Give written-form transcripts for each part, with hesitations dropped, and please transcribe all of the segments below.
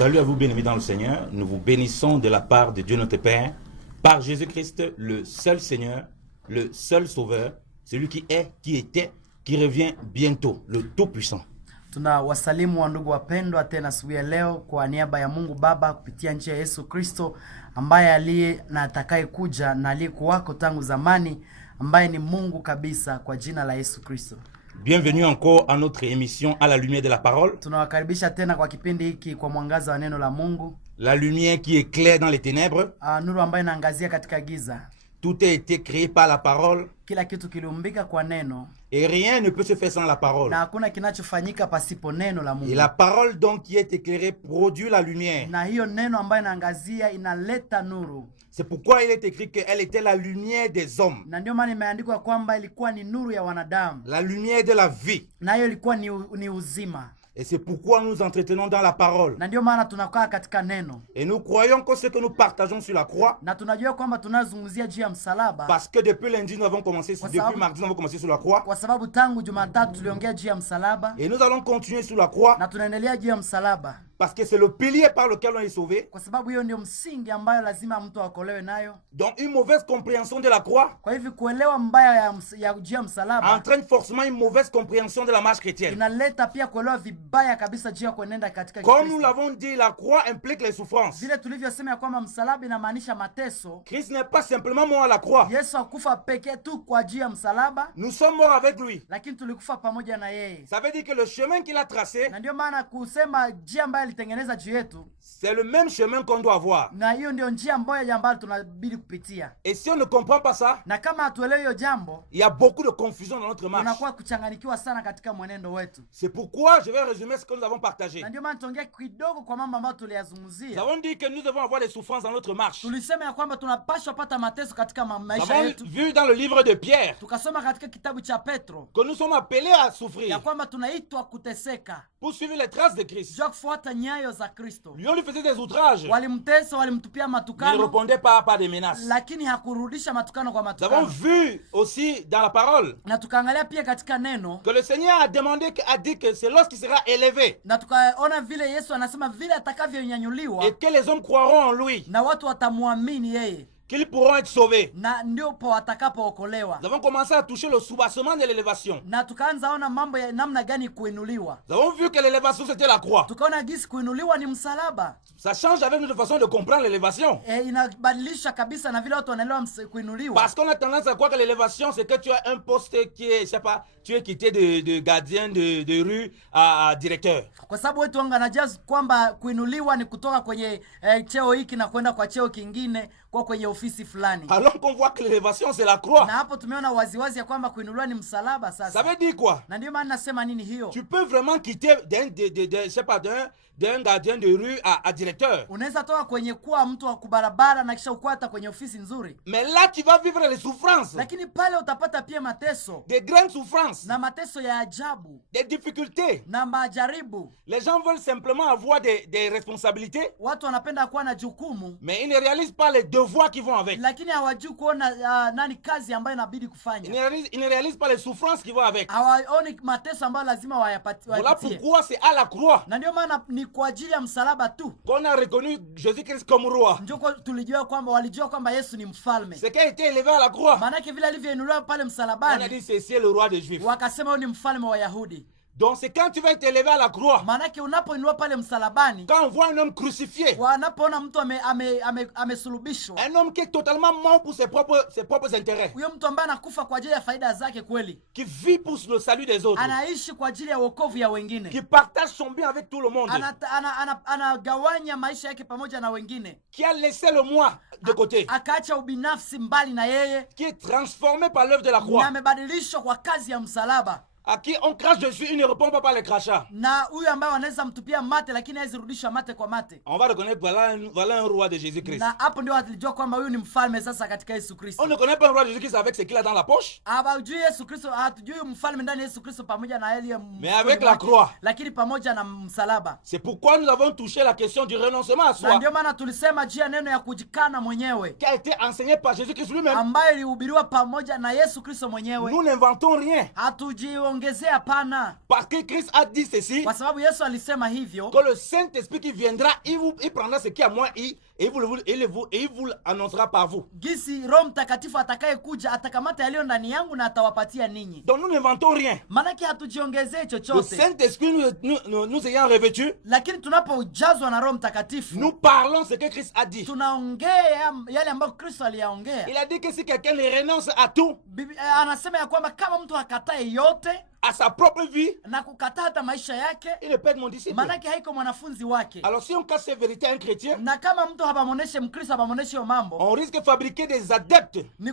Salut à vous, bien-aimés dans le Seigneur. Nous vous bénissons de la part de Dieu notre Père, par Jésus-Christ, le seul Seigneur, le seul Sauveur, celui qui est, qui était, qui revient bientôt, le Tout-Puissant. Tunawasalimu wandugu wapendwa tena asubuhi ya leo kwa niaba ya Mungu Baba kupitia njia ya Yesu Kristo ambaye aliye na atakaye kuja na aliyekuwako tangu zamani, ambaye ni Mungu kabisa, kwa jina la Yesu Kristo. Bienvenue encore à notre émission à la lumière de la parole. Tunawakaribisha tena kwa kipindi hiki kwa mwangaza wa neno la Mungu. La lumière qui éclaire dans les ténèbres. Nuru ambayo inaangazia katika giza. Tout a été créé par la parole. Kila kitu kiliumbika kwa neno. Et rien ne peut se faire sans la parole. Na hakuna kinachofanyika pasipo neno la Mungu. Et la parole donc qui est éclairée produit la lumière. Na hiyo neno ambayo inaangazia inaleta nuru. C'est pourquoi il est écrit qu'elle était la lumière des hommes. Na ndio maana imeandikwa kwamba ilikuwa ni nuru ya wanadamu. La lumière de la vie. Na hiyo ilikuwa ni uzima. Et c'est pourquoi nous entretenons dans la parole. Na ndio maana tunakaa katika neno. Et nous croyons que ce que nous partageons sur la croix. Na tunajua kwamba tunazungumzia juu ya msalaba. Parce que depuis lundi nous avons commencé depuis mardi nous avons commencé sur la croix. Kwa sababu tangu Jumatatu tuliongea juu ya msalaba. Et nous allons continuer sur la croix. Na tunaendelea juu ya msalaba. Parce que c'est le pilier par lequel on est sauvé. Kwa sababu hiyo ndio msingi ambayo lazima mtu akolewe nayo. Donc une mauvaise compréhension de la croix. Kwa hivyo kuelewa mbaya ya juu ya msalaba entraîne forcément une mauvaise compréhension de la marche chrétienne. Inaleta pia kuelewa vibaya kabisa juu ya kuenenda katika Kristo. Comme nous l'avons dit, la croix implique les souffrances. Vile tulivyosema kwamba msalaba inamaanisha mateso. Christ n'est pas simplement mort à la croix. Yesu hakufa pekee tu kwa ajili ya msalaba. Nous sommes morts avec lui. Lakini tulikufa pamoja na yeye. Ça veut dire que le chemin qu'il a tracé, na ndio maana kusema njia ambayo alitengeneza juu yetu, c'est le même chemin qu'on doit avoir. Na hiyo ndio njia ambayo tunabidi kupitia. Et si on ne comprend pas ça, na kama hatuelewi hiyo jambo, il y a beaucoup de confusion dans notre marche. Tunakuwa kuchanganyikiwa sana katika mwenendo wetu. C'est pourquoi je vais résumer ce que nous avons partagé. Na ndio maana tuongea kidogo kwa mambo ambayo tuliyazungumzia. Nous avons dit que nous devons avoir des souffrances dans notre marche. Tulisema ya kwamba tunapaswa pata mateso katika maisha yetu. Nous avons vu dans le livre de Pierre. Tukasoma katika kitabu cha Petro que nous sommes appelés à souffrir. Ya kwamba tunaitwa kuteseka. Pour suivre les traces de Christ. Jua kufuata nyayo za Kristo. Lui on lui faisait des outrages. Walimtesa, walimtupia matukano. Il ne répondait pas par des menaces. Lakini hakurudisha matukano kwa matukano. Nous avons vu aussi dans la parole. Na tukaangalia pia katika neno. Que le Seigneur a dit que c'est lorsqu'il sera élevé. Na tukaona vile Yesu anasema vile atakavyonyanyuliwa. Et que les hommes croiront en lui. Na watu watamuamini yeye. Qu'ils pourront être sauvés. Na ndio watakapookolewa. Nous avons commencé à toucher le soubassement de l'élévation. Na tukaanza ona mambo ya namna gani kuinuliwa. Nous avons vu que l'élévation c'était la croix. Tukaona gisi kuinuliwa ni msalaba. Ça change avec notre façon de comprendre l'élévation. Inabadilisha kabisa na vile watu wanaelewa kuinuliwa. Parce qu'on a tendance à croire que l'élévation c'est que tu as un poste qui est, je sais pas, tu es quitté de gardien de rue à directeur. Kwa sababu wetu wanajua kwamba kuinuliwa ni kutoka kwenye cheo hiki na kwenda kwa cheo kingine kwa kwenye ofisi fulani. Alors qu'on voit que l'élévation c'est la croix. Na hapo tumeona waziwazi ya kwamba kuinuliwa ni msalaba sasa. Ça veut dire quoi? Na ndio maana nasema nini hiyo? Tu peux vraiment quitter je sais pas d'un gardien de rue à directeur. Unaweza toka kwenye kuwa mtu wa kubarabara na kisha ukwata kwenye ofisi nzuri. Mais là tu vas vivre les souffrances. Lakini pale utapata pia mateso. Des grandes souffrances. Na mateso ya ajabu. Des difficultés. Na majaribu. Les gens veulent simplement avoir des responsabilités. Watu wanapenda kuwa na jukumu. Mais ils ne réalisent pas les devoirs qui vont avec. Lakini hawajui kuona nani kazi ambayo inabidi kufanya. Ils ne réalisent pas les souffrances qui vont avec. Hawaoni mateso ambayo lazima wayapatie. Voilà pourquoi c'est à la croix. Na ndio maana ni kwa ajili ya msalaba tu. Qu'on a reconnu Jésus-Christ comme roi. Ndio tulijua kwamba walijua kwamba Yesu ni mfalme. C'est qu'il a été élevé à la croix. Maana yake vile alivyoinuliwa pale msalabani. On a dit c'est le roi des Juifs. Wakasema huyu ni mfalme wa Wayahudi. Donc c'est quand tu vas être élevé à la croix. Manake unapoinua pale msalabani. Quand on voit un homme crucifié. Wanapoona mtu amesulubishwa. Un homme qui est totalement mort pour ses propres intérêts. Huyo mtu ambaye anakufa kwa ajili ya faida zake kweli. Qui vit pour le salut des autres. Anaishi kwa ajili ya wokovu ya wengine. Qui partage son bien avec tout le monde. Anagawanya maisha yake pamoja na wengine. Qui a laissé le moi de côté. Akaacha ubinafsi mbali na yeye. Qui est transformé par l'œuvre de la croix. Na amebadilishwa kwa kazi ya msalaba. À qui on crache dessus, il ne répond pas par les crachats. Na huyu ambaye wanaweza mtupia mate lakini haizirudisha mate kwa mate. On va reconnaître voilà un roi de Jésus-Christ. Na hapo ndio walijua kwamba huyu ni mfalme sasa katika Yesu Kristo. On ne connaît pas un roi de Jésus-Christ avec ce qu'il a dans la poche. Habajui Yesu Kristo, hatujui mfalme ndani ya Yesu Kristo pamoja na yeye. Mais avec la croix. Lakini pamoja na msalaba. C'est pourquoi nous avons touché la question du renoncement à soi. Na ndio maana tulisema juu ya neno ya kujikana mwenyewe. Qui a été enseigné par Jésus-Christ lui-même. Ambaye ilihubiriwa pamoja na Yesu Kristo mwenyewe. Nous n'inventons rien. Hatujiongezi tujiongezee, hapana. Parce que Christ a dit ceci, Kwa sababu Yesu alisema hivyo, que le Saint-Esprit qui viendra, il prendra ce qui est à moi et il vous annoncera par vous. gisi Roho Mtakatifu atakayekuja atakamata yaliyo ndani yangu na atawapatia ninyi. Donc nous n'inventons rien. Manake hatujiongezee Le chochote, Saint-Esprit nous ayant revêtus, lakini tunapojazwa na Roho Mtakatifu nous parlons ce que Christ a dit. tunaongea yale ambayo Kristo aliyaongea. Il a dit que si quelqu'un renonce à tout, Anasema ya kwamba kama mtu akatae yote à sa propre vie, na kukataa hata maisha yake, il ne peut être mon disciple. manake haiko mwanafunzi wake. Alors si on casse ces vérités à un chrétien, Na kama mtu habamoneshe Mkristo, habamoneshe yo mambo, on risque de fabriquer des adeptes, ni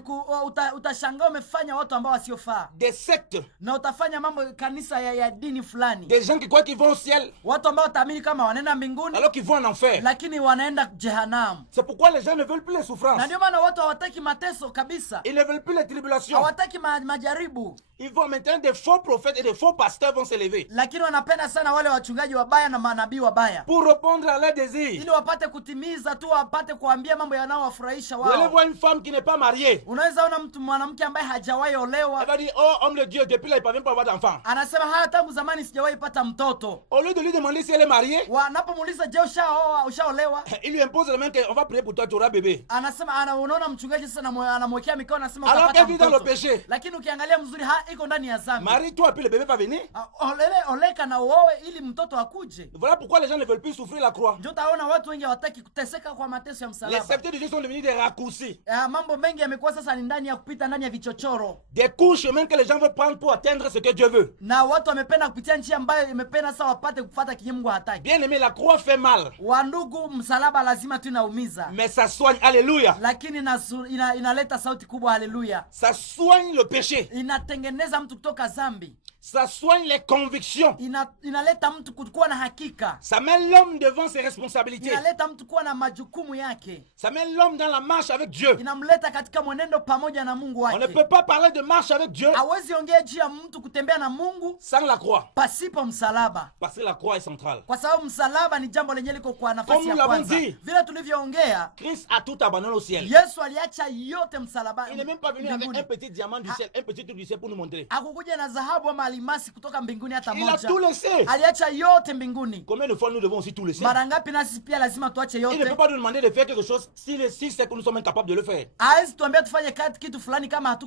utashangaa umefanya watu ambao wasiofaa, des sectes, na utafanya mambo kanisa ya dini fulani, des gens qui croient qu'ils vont au ciel watu ambao wataamini kama wanaenda mbinguni alors qu'ils vont en enfer. lakini wanaenda jehanamu. C'est pourquoi les gens ne veulent plus les souffrances. Na ndio maana watu hawataki mateso kabisa, Ils ne veulent plus les tribulations. hawataki majaribu, Ils vont maintenant, des faux prophètes et des faux pasteurs vont s'élever lakini wanapenda sana wale wachungaji wabaya na manabii wabaya, pour répondre à leurs désirs. ili wapate kutimiza tu, wapate kuambia mambo yanayowafurahisha Vous allez wao. voir une femme qui n'est pas mariée. Unaweza ona mwanamke ambaye hajawahi Elle olewa, va dire, oh homme de Dieu, depuis là, il ne parvient pas à avoir d'enfant. anasema haya, tangu zamani sijawahi pata mtoto. Au lieu de lui demander si elle est mariée, Wanapomuuliza je, ushaolewa, il lui impose la main qu'on va prier pour toi, tu auras bébé. anasema unaona mchungaji sasa anamwekea mikono, anasema Alors utapata qu'elle vit dans le mtoto, péché. lakini ukiangalia mzuri iko ndani ya dhambi. Marie-toi, puis le bébé va venir. Oleka na uowe ili mtoto akuje. Voilà pourquoi les gens ne veulent plus souffrir la croix. Ndio utaona watu wengi hawataki kuteseka kwa mateso ya Les msalaba. sceptres de Dieu sont devenus des raccourcis. Mambo mengi yamekuwa sasa ni ndani ya kupita ndani ya vichochoro, Des courts chemins que les gens veulent prendre pour atteindre ce que Dieu veut. na watu wamependa kupitia njia ambayo imependa sasa wapate kufuata kinye Mungu hataki. Bien aimé, la croix fait mal, Wandugu, msalaba lazima tu inaumiza, mais ça soigne. Alléluia. lakini inaleta sauti kubwa, haleluya. Ça soigne le péché. Inatengeneza mtu kutoka dhambi, Ça soigne les convictions. inaleta mtu kuwa na hakika, Ça met l'homme devant ses responsabilités. inaleta mtu kuwa na majukumu yake, Ça met l'homme dans la marche avec Dieu. inamleta katika mwenendo pamoja na Mungu On ne wake. peut pas parler de marche avec Dieu Hawezi ongea juu ya mtu kutembea na Mungu sans la croix. pasipo msalaba, Parce que la croix est centrale. kwa sababu msalaba ni jambo lenye liko kwa nafasi Comme ya nous l'avons kwanza. dit. Vile tulivyoongea, Christ a tout abandonné au ciel. Yesu aliacha yote msalaba. Il n'est même pas venu avec mbinguni. un petit diamant du ciel, un petit truc du ciel pour nous montrer. Hakukuja na dhahabu ama almasi kutoka mbinguni hata Il a moja. tout laissé. Aliacha yote mbinguni. Combien de fois nous devons aussi tout laisser? Mara ngapi nasi pia lazima tuache Il ne yote? peut pas nous demander de faire quelque chose si c'est que nous sommes incapables de le faire. Hawezi tuambia tufanye kitu fulani kama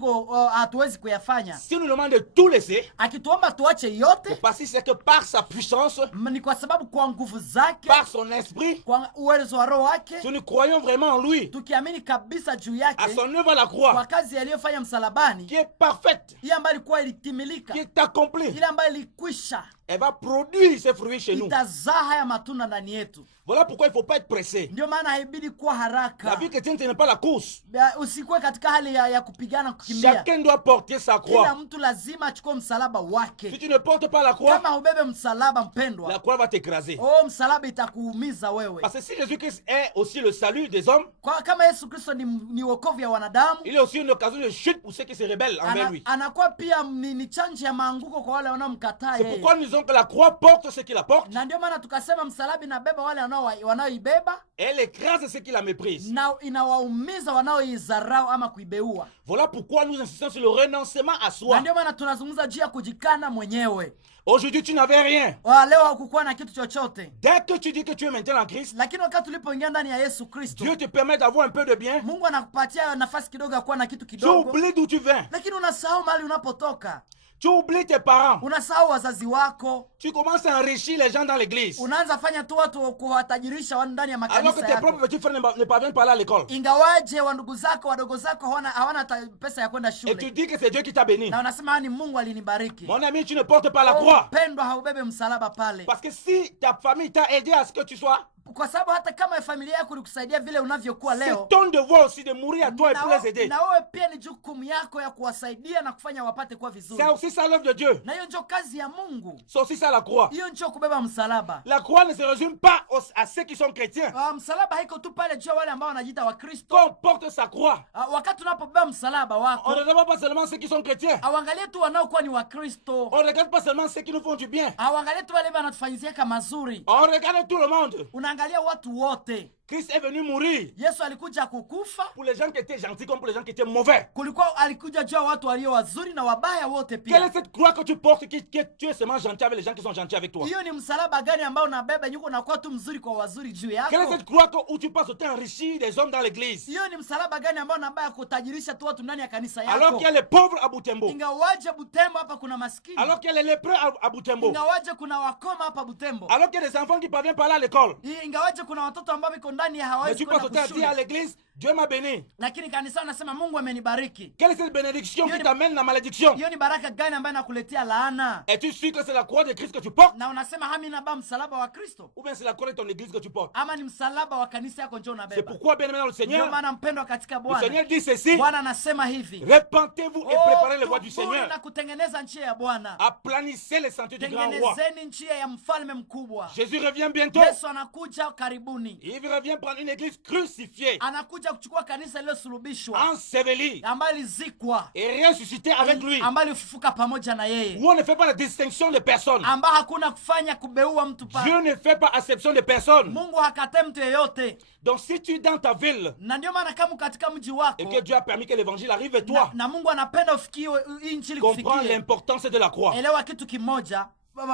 hatuwezi kuyafanya. Si nous demande de tout laisser, Akituomba tuache yote, parce que c'est que par sa puissance, ni kwa sababu kwa nguvu zake, par son esprit, kwa uwezo wa roho wake, si nous croyons vraiment en lui, tukiamini kabisa juu à yake, son œuvre à la kwa croix, kazi aliyofanya msalabani, qui est parfaite, ile ambayo ilikuwa ilitimilika, qui est accomplie, ile ambayo ilikwisha, elle va produire ses fruits chez nous. itazaa haya matunda ndani yetu. Voilà pourquoi il ne faut pas être pressé. Ndio maana haibidi kuwa La haraka. vie chrétienne, ce n'est pas la course. Usikuwe katika hali ya kupigana, kukimbia. Chacun doit porter sa Kila croix. mtu lazima achukue msalaba Si wake. tu ne portes pas la croix, Kama ubebe msalaba, la mpendwa, croix va t'écraser. msalaba itakuumiza wewe. Parce que si Jésus-Christ est aussi le salut des hommes, Kama Yesu Kristo ni wokovu ya wanadamu, il est aussi une occasion de chute pour ceux qui se rebellent envers lui. anakuwa pia ni chanjo ya maanguko kwa wale wanaomkataa C'est yeye. pourquoi nous disons que la croix porte ceux qui la portent Na ndio maana tukasema msalaba inabeba wale wanaoibeba et elle écrase ceux qui la méprisent. na inawaumiza wanaoizarau ama kuibeua. Voilà pourquoi nous insistons sur le renoncement à Na soi. ndio maana tunazungumza juu ya kujikana mwenyewe. Aujourd'hui, tu n'avais rien. Leo hakukuwa na kitu chochote, Dès que tu dis que tu es maintenant en Christ, lakini wakati tulipoingia ndani ya Yesu Kristo, Dieu te permet d'avoir un peu de bien. Mungu anakupatia nafasi kidogo ya kuwa na kitu Tu kidogo, oublies d'où tu viens. lakini unasahau mahali unapotoka, Tu oublies tes parents. unasahau wazazi wako, Tu commences à enrichir les gens dans l'église. unaanza fanya tu watu kuwatajirisha ndani ya Alors que makanisa tes yako, propres petits frères ne parviennent pas aller à l'école. ingawaje wandugu zako wadogo zako hawana pesa ya kwenda Et tu shule, dis que c'est Dieu qui t'a béni. na unasema ni Mungu alinibariki. Mon ami, tu ne portes pas la croix. Pendwa, haubebe msalaba pale, Parce que si ta famille t'a aidé à ce que tu sois, kwa sababu hata kama familia yako ilikusaidia vile unavyokuwa leo, c'est ton devoir aussi de mourir à toi et pour les aider. na wewe pia ni jukumu yako ya kuwasaidia na kufanya wapate kuwa vizuri. C'est aussi ça l'œuvre de Dieu. Na hiyo ndio kazi ya Mungu, C'est aussi ça la croix. hiyo ndio kubeba msalaba. La croix ne se résume pas à ceux qui sont chrétiens. Msalaba haiko tu pale juu ya wale ambao wanajiita Wakristo. Quand on porte sa croix, Wakati unapobeba msalaba on wako, ne regarde pas seulement ceux qui sont chrétiens. auangalie tu wanaokuwa ni Wakristo, On ne regarde pas seulement ceux qui nous font du bien. auangalie tu wale wanatufanyiziaka mazuri, On regarde tout le monde. unaangalia watu wote. Christ est venu mourir Yesu alikuja kukufa pour les gens qui étaient gentils comme pour les gens qui étaient mauvais. kulikuwa alikuja juu ya watu walio wazuri na wabaya wote Quelle pia. est cette croix que tu portes qui tu es seulement gentil avec les gens qui sont gentils avec toi? Hiyo ni msalaba gani ambao unabeba yuko unakuwa tu mzuri kwa wazuri juu Quelle est yako? cette croix où tu passes t'enrichir des hommes dans l'église? Hiyo ni msalaba gani ambao unabaya kutajirisha tu watu ndani ya kanisa Alors yako? qu'il y a les pauvres à Butembo. Ingawaje Butembo hapa kuna maskini. Alors qu'il y a les lépreux à Butembo. Ingawaje kuna wakoma hapa Butembo. Alors qu'il y a des enfants qui parviennent par là à l'école. Ingawaje kuna watoto ambao wiko ndani ya Mais hawezi tu passes kwenda ton temps à dire à shule. l'église, Dieu m'a béni. Lakini kanisa anasema Mungu amenibariki. Quelle est cette bénédiction Hiyo qui ni- t'amène la malédiction? Hiyo ni baraka gani ambayo inakuletea laana? Es-tu sûr que c'est la croix de Christ que tu portes? Na unasema hami nabeba msalaba wa Kristo Ou bien c'est la croix de ton église que tu portes? ama ni msalaba wa kanisa yako njoo C'est unabeba? pourquoi, bien aimé dans le Ndio Seigneur, maana mpendwa katika le Bwana, Seigneur dit ceci: Bwana anasema hivi: répentez-vous et préparez les voies du tubuni Seigneur. na kutengeneza njia ya Bwana, Aplanissez les sentiers du grand roi. tengenezeni njia ya mfalme mkubwa. Jésus revient bientôt. Yesu anakuja karibuni, Il revient prendre une église crucifiée, anakuja kuchukua kanisa iliyosulubishwa ensevelie ambayo ilizikwa, et ressuscitée avec lui. ambayo ilifufuka pamoja na yeye, Où on ne fait pas la distinction de personnes. ambayo hakuna kufanya kubeua mtu pa. Dieu ne fait pas acception de personnes. Mungu hakatae mtu yeyote, Donc si tu es dans ta ville na ndio maana kama katika mji wako et que Dieu a permis que l'évangile arrive à toi, na Mungu anapenda ufikiwe hii injili comprends kufikie, l'importance de la croix. elewa kitu kimoja,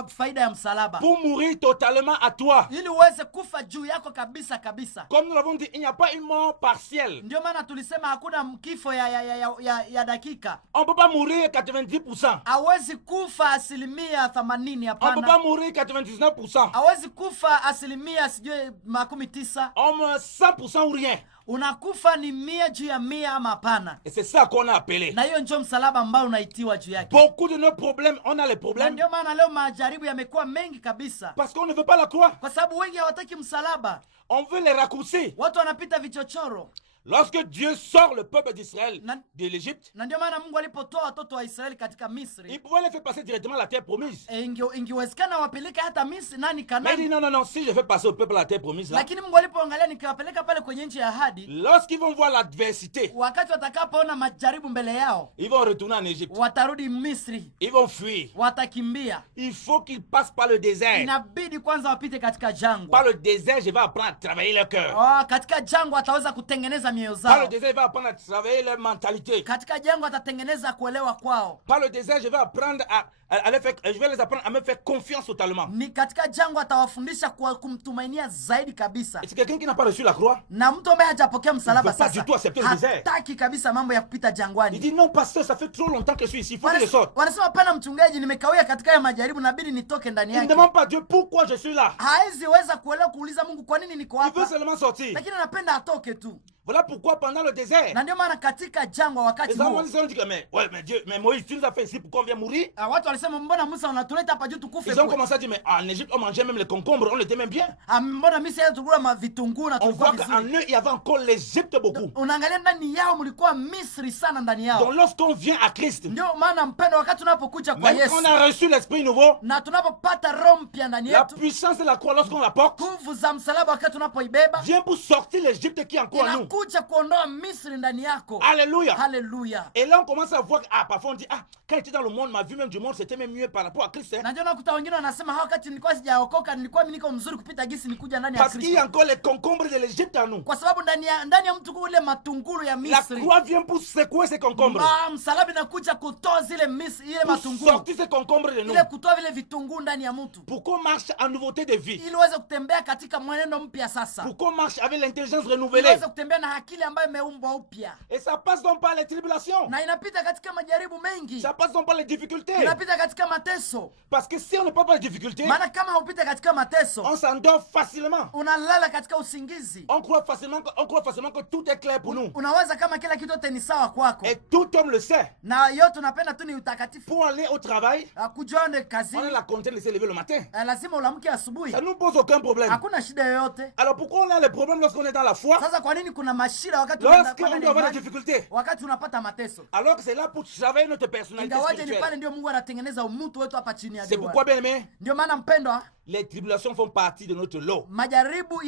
faida ya msalaba, Pour mourir totalement à toi. ili uweze kufa juu yako kabisa kabisa. Comme nous l'avons dit, il n'y a pas une mort partielle. Ndio maana tulisema hakuna kifo ya dakika. On ne peut pas mourir 90%. Hawezi kufa asilimia 80, On ne peut hapana. pas mourir 99%. Hawezi kufa asilimia sijui 90. On meurt 100% ou rien. Unakufa ni 100 juu ya 100 ama hapana. Et c'est ça qu'on a appelé. Na hiyo ndio msalaba ambao unaitiwa juu yake. Beaucoup de nos problèmes, on a les Na problèmes ndio maana leo majaribu yamekuwa mengi kabisa, parce qu'on ne veut pas la croix. kwa sababu wengi hawataki msalaba. On veut les raccourcis. Watu wanapita vichochoro. Lorsque Dieu sort le peuple d'Israël Na- de l'Égypte, Na ndio maana Mungu alipotoa watoto wa Israeli katika il Misri, pouvait les faire passer directement à la terre promise. ingewezekana wapeleke hata Misri nani Mais il dit Kanani. non, non, non, si je fais passer au peuple à la terre promise là, Lakini Mungu alipoangalia nikiwapeleka pale kwenye nchi ya ahadi, lorsqu'ils vont voir l'adversité, wakati watakapoona majaribu mbele yao, ils vont retourner en Égypte. watarudi Misri, Ils vont fuir. watakimbia. Il faut qu'ils passent par le désert. Inabidi kwanza wapite katika Par jangwa. le désert, je vais apprendre à travailler leur cœur. Katika jangwa wataweza kutengeneza mioyo Par le zao. désert, je vais apprendre à travailler leur mentalité. Katika jangwa watatengeneza kuelewa kwao. Par le désert, je vais apprendre à les faire, je vais les apprendre à me faire confiance totalement. Ni katika jangwa atawafundisha kumtumainia zaidi kabisa. Et c'est quelqu'un qui n'a pas reçu la croix. Na mtu ambaye hajapokea msalaba Il veut pas sasa du tout accepter le désert. hataki kabisa mambo ya kupita Il jangwani. dit non, pasteur, ça fait trop longtemps que je suis ici. Il faut que je sorte. Wanasema pana mchungaji, nimekawia katika ya majaribu, nabidi nitoke ndani Il ne yake. demande pas à Dieu pourquoi je suis là. Haezi weza kuelewa kuuliza Mungu kwa nini niko Il veut hapa, seulement sortir. lakini anapenda atoke tu. Voilà pourquoi pendant le désert, Na ndio maana katika jangwa les wakati enfants huo d'Israël ont dit que mais Dieu, mais Moïse, tu nous as fait ici pour qu'on vienne mourir. watu walisema mbona Musa unatuleta hapa juu tukufe? Ils ont commencé à dire mais en Égypte on mangeait même les concombres, on était même bien. Mbona Misri yetu tukula mavitunguu na On tulikuwa voit qu'en vizuri? eux il y avait encore l'Égypte beaucoup. Unaangalia ndani yao mlikuwa Misri sana ndani yao. Donc lorsqu'on vient à Christ, Ndio maana mpendo, wakati tunapokuja kwa même Yesu quand on a reçu l'esprit nouveau, na tunapopata roho mpya ndani la yetu, puissance de la croix lorsqu'on la porte, nguvu za msalaba wakati tunapoibeba vient pour sortir l'Égypte qui est encore en nous. inakuja kuondoa Misri ndani yako. Alléluia. Haleluya. Et là on commence à voir que parfois on dit quand j'étais dans le monde, ma vue même du monde c'était même mieux par rapport à Christ. Na ndio nakuta wengine wanasema wakati nilikuwa sijaokoka nilikuwa mimi niko mzuri kupita gisi nikuja ndani ya Parce qu'il y a Kristo. encore les concombres de l'Égypte en nous. Kwa sababu ndani ya mtu ule matungulu ya La Misri, croix vient pour secouer ces concombres, msalaba inakuja kutoa zile Misri, ile pour matungulu, sortir ces concombres de nous, ile kutoa vile vitunguu ndani ya mtu, pour qu'on marche en nouveauté de vie, ili uweze kutembea katika mwenendo mpya sasa, pour qu'on marche avec l'intelligence ili renouvelée. uweze kutembea na akili ambayo imeumbwa upya. Et ça passe donc par les tribulations, Na inapita katika majaribu mengi, ça passe donc par les difficultés. inapita katika mateso. Parce que si on ne passe pas les difficultés, Maana kama haupite katika mateso, on s'endort facilement. unalala katika usingizi. On croit facilement que tout est clair pour nous. Unawaza kama kila kitu yote ni sawa kwako, Et tout homme le sait. na yote unapenda tu ni utakatifu. Pour aller au travail, Kujua ende on a kazini, la contrainte de se lever le matin. lazima ulamke asubuhi, Ça ne nous pose aucun problème. hakuna shida yoyote. Alors pourquoi on a les problèmes lorsqu'on est dans la foi, Sasa kwa nini kuna mashida wakati lorsqu'on unaenda doit avoir des imani, difficultés, wakati unapata mateso? alors que c'est là pour travailler notre personnalité Ingawaje ni pale spirituelle. ndio Mungu anatengeneza umutu wetu hapa chini ya C'est jua. pourquoi, bien aimé, Ndio maana mpendwa, Les tribulations font partie de notre lot. Majaribu